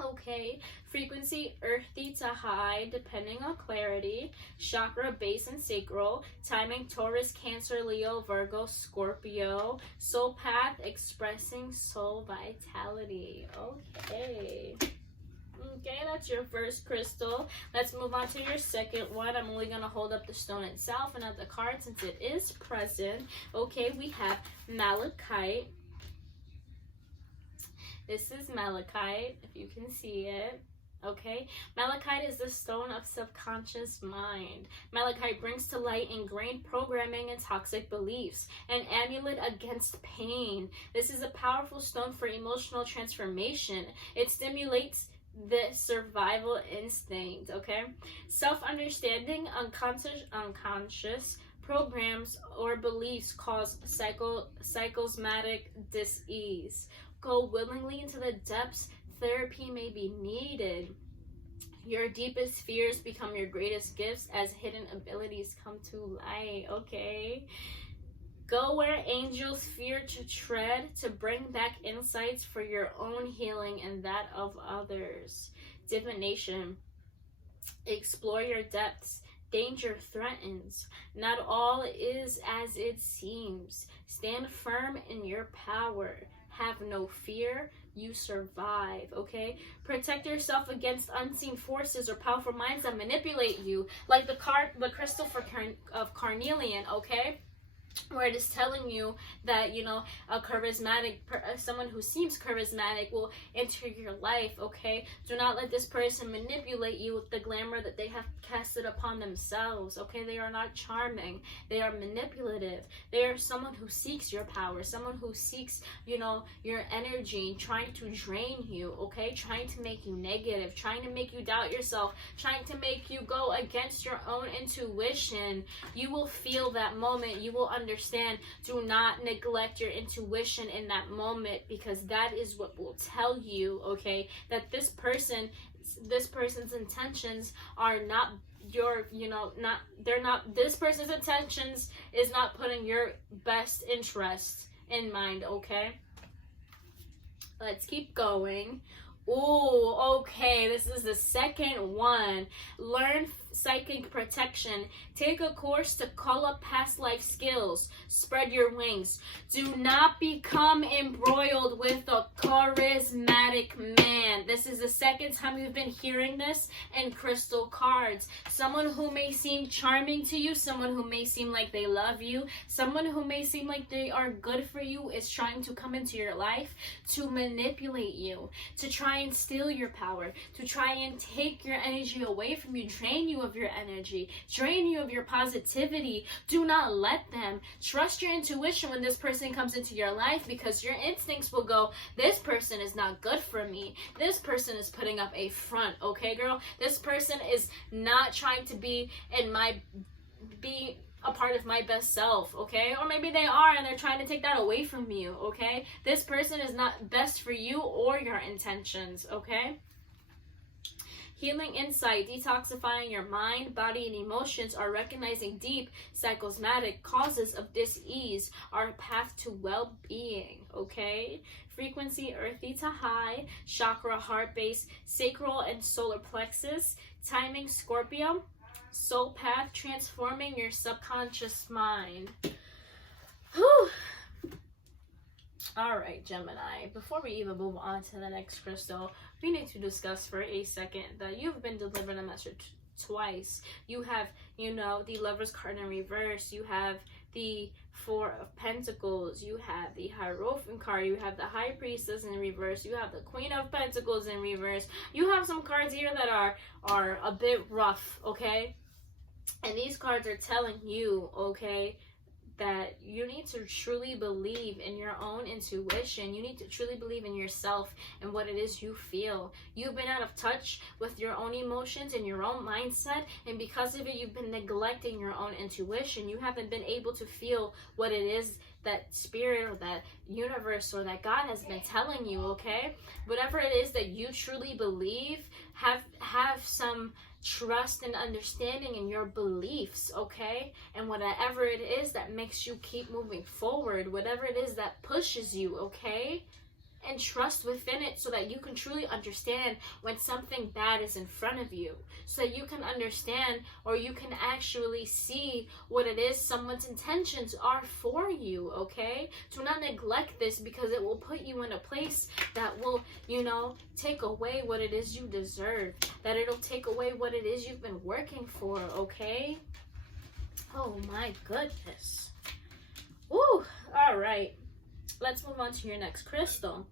Okay, frequency earthy to high depending on clarity. Chakra base and sacral. Timing Taurus, Cancer, Leo, Virgo, Scorpio. Soul path expressing soul vitality. Okay. Okay, that's your first crystal. Let's move on to your second one. I'm only going to hold up the stone itself and not the card since it is present. Okay, we have malachite. This is malachite, if you can see it. Okay, malachite is the stone of subconscious mind. Malachite brings to light ingrained programming and toxic beliefs, an amulet against pain. This is a powerful stone for emotional transformation. It stimulates the survival instinct, okay? Self-understanding, unconscious programs or beliefs cause psychosomatic dis-ease. Go willingly into the depths, therapy may be needed. Your deepest fears become your greatest gifts as hidden abilities come to light, okay? Go where angels fear to tread to bring back insights for your own healing and that of others. Divination. Explore your depths. Danger threatens. Not all is as it seems. Stand firm in your power. Have no fear. You survive, okay? Protect yourself against unseen forces or powerful minds that manipulate you. Like the crystal of carnelian, okay? Where it is telling you that, you know, a charismatic, someone who seems charismatic will enter your life, okay? Do not let this person manipulate you with the glamour that they have casted upon themselves, okay? They are not charming. They are manipulative. They are someone who seeks your power, someone who seeks, you know, your energy, trying to drain you, okay? Trying to make you negative, trying to make you doubt yourself, trying to make you go against your own intuition. You will feel that moment. You will understand. Do not neglect your intuition in that moment, because that is what will tell you, okay, that this person's intentions are not your, you know, this person's intentions is not putting your best interest in mind, okay? Let's keep going. Ooh, okay, this is the second one. Learn psychic protection. Take a course to call up past life skills. Spread your wings. Do not become embroiled with a charismatic man. This is the second time we've been hearing this in crystal cards. Someone who may seem charming to you, someone who may seem like they love you, someone who may seem like they are good for you is trying to come into your life to manipulate you, to try and steal your power, to try and take your energy away from you, drain you of your energy, drain you of your positivity. Do not let them. Trust your intuition when this person comes into your life, because your instincts will go, this person is not good for me. This person is putting up a front, okay, girl? This person is not trying to be a part of my best self, okay? Or maybe they are and they're trying to take that away from you, okay? This person is not best for you or your intentions, okay? Healing insight, detoxifying your mind, body, and emotions, are recognizing deep psychosomatic causes of dis-ease, are a path to well-being, okay? Frequency, earthy to high, chakra, heart base, sacral and solar plexus, timing, Scorpio, soul path, transforming your subconscious mind. Whew. All right, Gemini, before we even move on to the next crystal, we need to discuss for a second that you've been delivered a message twice. You have, you know, the Lover's card in reverse. You have the Four of Pentacles. You have the Hierophant card. You have the High Priestess in reverse. You have the Queen of Pentacles in reverse. You have some cards here that are a bit rough, okay? And these cards are telling you, okay, that you need to truly believe in your own intuition. You need to truly believe in yourself and what it is you feel. You've been out of touch with your own emotions and your own mindset, and because of it, you've been neglecting your own intuition. You haven't been able to feel what it is that spirit or that universe or that God has been telling you, okay? Whatever it is that you truly believe, have some trust and understanding in your beliefs, okay? And whatever it is that makes you keep moving forward, whatever it is that pushes you, okay? And trust within it so that you can truly understand when something bad is in front of you, so that you can understand, or you can actually see what it is someone's intentions are for you, okay? Do not neglect this, because it will put you in a place that will, you know, take away what it is you deserve, that it'll take away what it is you've been working for, okay? Oh my goodness. Woo! All right. Let's move on to your next crystal.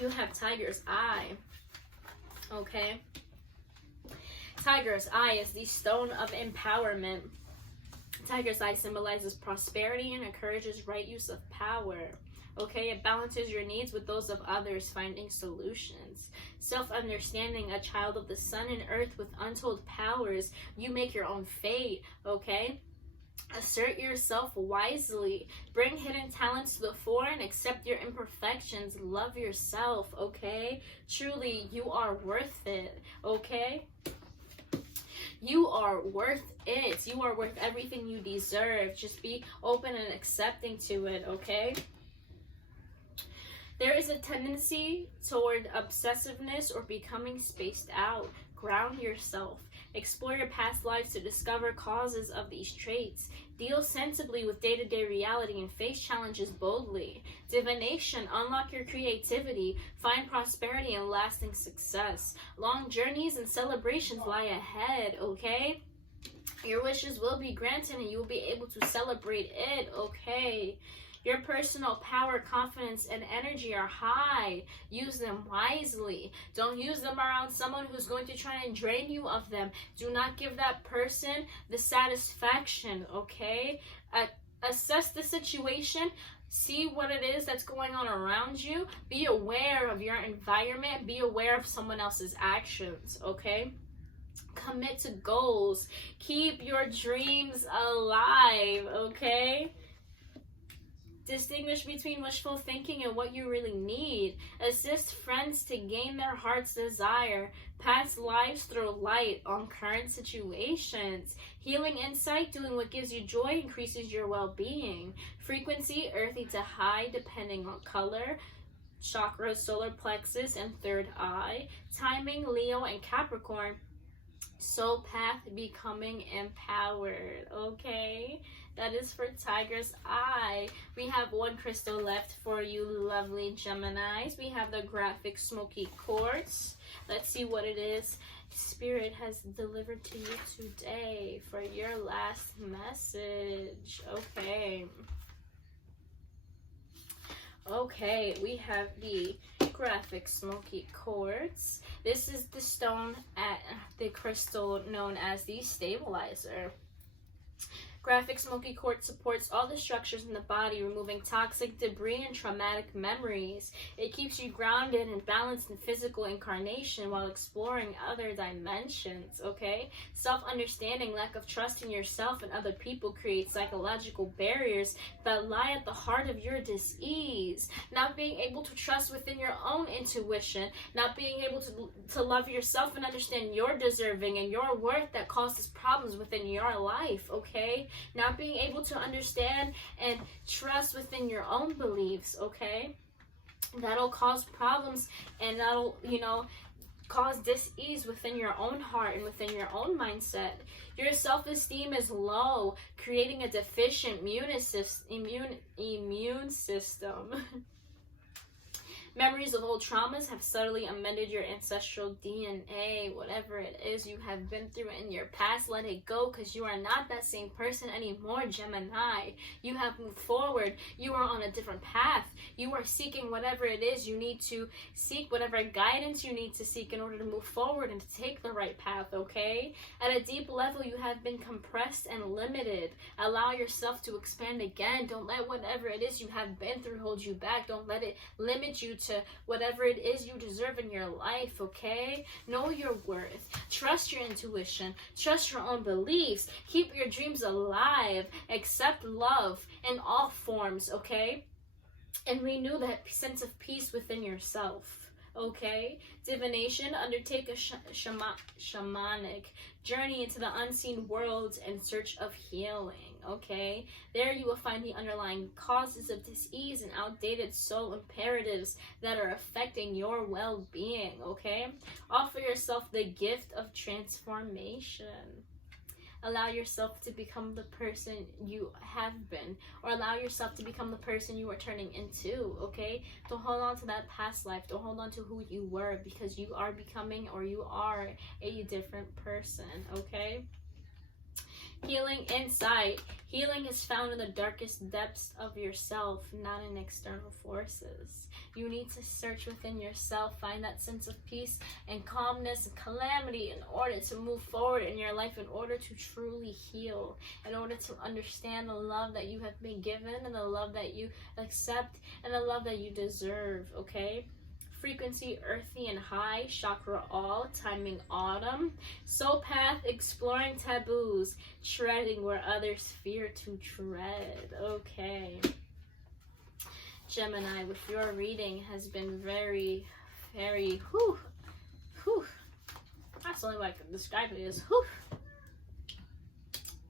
You have Tiger's Eye, okay? Tiger's Eye is the stone of empowerment. Tiger's Eye symbolizes prosperity and encourages right use of power, okay? It balances your needs with those of others, finding solutions. Self-understanding, a child of the sun and earth with untold powers. You make your own fate, okay? Assert yourself wisely. Bring hidden talents to the fore and accept your imperfections. Love yourself, okay? Truly, you are worth it, okay? You are worth it. You are worth everything you deserve. Just be open and accepting to it, okay? There is a tendency toward obsessiveness or becoming spaced out. Ground yourself. Explore your past lives to discover causes of these traits. Deal sensibly with day-to-day reality and face challenges boldly. Divination, unlock your creativity. Find prosperity and lasting success. Long journeys and celebrations lie ahead, okay? Your wishes will be granted and you will be able to celebrate it, okay? Your personal power, confidence, and energy are high. Use them wisely. Don't use them around someone who's going to try and drain you of them. Do not give that person the satisfaction, okay? Assess the situation. See what it is that's going on around you. Be aware of your environment. Be aware of someone else's actions, okay? Commit to goals. Keep your dreams alive, okay? Distinguish between wishful thinking and what you really need. Assist friends to gain their heart's desire. Past lives throw light on current situations. Healing insight, doing what gives you joy, increases your well-being. Frequency, earthy to high, depending on color. Chakras, solar plexus, and third eye. Timing, Leo and Capricorn. Soul path, becoming empowered, okay? That is for Tiger's Eye. We have one crystal left for you lovely Geminis. We have the graphic smoky quartz. Let's see what it is Spirit has delivered to you today for your last message. Okay, we have the graphic smoky quartz. This is the stone at the crystal known as the stabilizer. Graphic smoky quartz supports all the structures in the body, removing toxic debris and traumatic memories. It keeps you grounded and balanced in physical incarnation while exploring other dimensions, okay? Self-understanding, lack of trust in yourself and other people create psychological barriers that lie at the heart of your dis-ease. Not being able to trust within your own intuition, not being able to love yourself and understand your deserving and your worth that causes problems within your life, okay? Not being able to understand and trust within your own beliefs, okay? That'll cause problems and that'll, cause dis-ease within your own heart and within your own mindset. Your self-esteem is low, creating a deficient immune system. Memories of old traumas have subtly amended your ancestral DNA. Whatever it is you have been through in your past, let it go, because you are not that same person anymore, Gemini. You have moved forward. You are on a different path. You are seeking whatever it is you need to seek, whatever guidance you need to seek in order to move forward and to take the right path, okay? At a deep level, you have been compressed and limited. Allow yourself to expand again. Don't let whatever it is you have been through hold you back. Don't let it limit you to whatever it is you deserve in your life, okay? Know your worth. Trust your intuition. Trust your own beliefs. Keep your dreams alive. Accept love in all forms, okay? And renew that sense of peace within yourself, okay? Divination, undertake a shamanic journey into the unseen worlds in search of healing, okay? There you will find the underlying causes of dis-ease and outdated soul imperatives that are affecting your well-being, okay? Offer yourself the gift of transformation. Allow yourself to become the person you have been, or allow yourself to become the person you are turning into, okay? Don't hold on to that past life. Don't hold on to who you were, because you are becoming, or you are a different person, okay? Healing insight. Healing is found in the darkest depths of yourself, not in external forces. You need to search within yourself, find that sense of peace and calmness and calamity in order to move forward in your life, in order to truly heal, in order to understand the love that you have been given and the love that you accept and the love that you deserve, okay? frequency earthy and high, chakra all, timing autumn, soul path exploring taboos, treading where others fear to tread. Okay. Gemini, with your reading has been very, whew. That's the only way I can describe it is whew.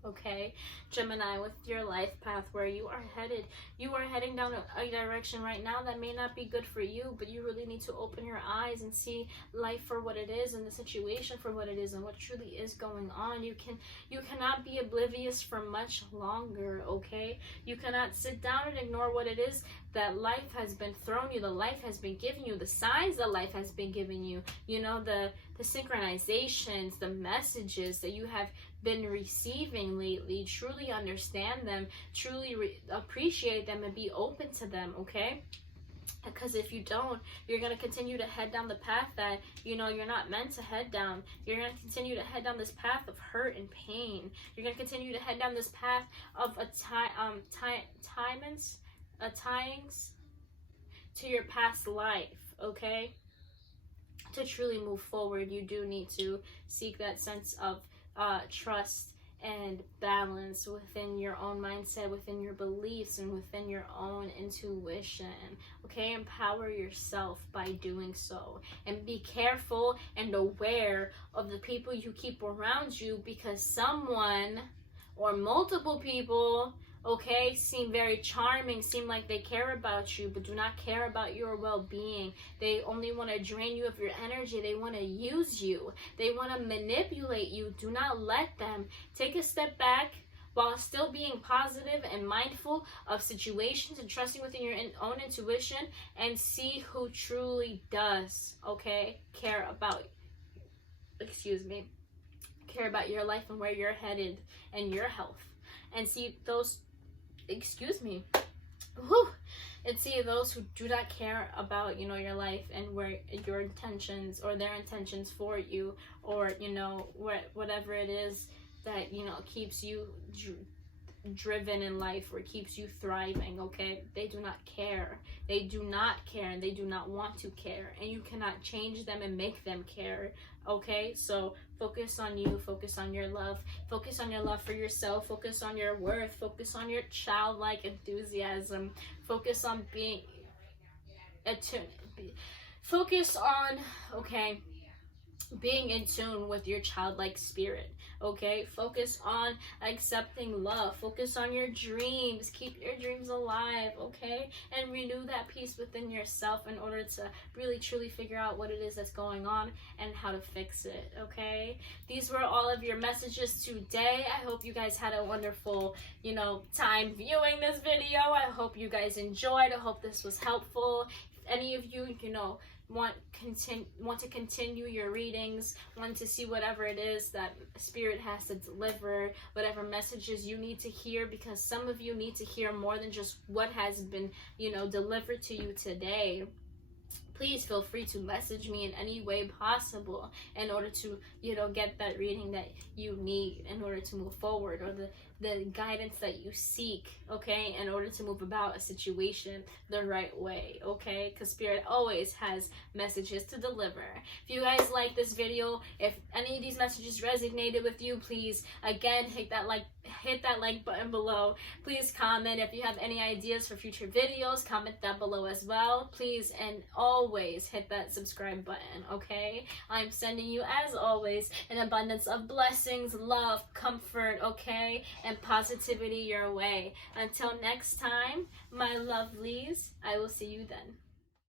Okay, Gemini, with your life path, where you are heading down a direction right now that may not be good for you, but you really need to open your eyes and see life for what it is and the situation for what it is and what truly is going on. You cannot be oblivious for much longer, okay? You cannot sit down and ignore what it is that life has been throwing you, the life has been giving you, the signs that life has been giving you, you know, the synchronizations, the messages that you have been receiving lately. Truly understand them, truly appreciate them, and be open to them, okay? Because if you don't, you're going to continue to head down the path that, you know, you're not meant to head down. You're going to continue to head down this path of hurt and pain. You're going to continue to head down this path of tyings to your past life, okay? To truly move forward, you do need to seek that sense of trust and balance within your own mindset, within your beliefs, and within your own intuition, okay? Empower yourself by doing so, and be careful and aware of the people you keep around you, because someone or multiple people, okay, seem very charming, seem like they care about you, but do not care about your well-being. They only want to drain you of your energy. They want to use you. They want to manipulate you. Do not let them. Take a step back while still being positive and mindful of situations and trusting within your own intuition, and see who truly does, okay, care about your life and where you're headed and your health. And see those and see those who do not care about, you know, your life and where your intentions or their intentions for you, or, you know, whatever it is that, you know, keeps you driven in life or keeps you thriving, okay? They do not care. They do not care, and they do not want to care, and you cannot change them and make them care, okay? So focus on you, focus on your love for yourself, focus on your worth, focus on your childlike enthusiasm, focus on being attuned, focus on, okay, being in tune with your childlike spirit, okay? Focus on accepting love, focus on your dreams, keep your dreams alive, okay? And renew that peace within yourself in order to really truly figure out what it is that's going on and how to fix it, okay? These were all of your messages today. I hope you guys had a wonderful, you know, time viewing this video. I hope you guys enjoyed. I hope this was helpful. If any of you, you know, want to continue your readings, want to see whatever it is that spirit has to deliver, whatever messages you need to hear, because some of you need to hear more than just what has been, you know, delivered to you today, please feel free to message me in any way possible in order to, you know, get that reading that you need in order to move forward, or the guidance that you seek, okay, in order to move about a situation the right way, okay? Because spirit always has messages to deliver. If you guys like this video, if any of these messages resonated with you, please again hit that like button below. Please comment if you have any ideas for future videos, comment that below as well, please, and always hit that subscribe button, okay? I'm sending you, as always, an abundance of blessings, love, comfort, okay, and positivity your way. Until next time, my lovelies, I will see you then.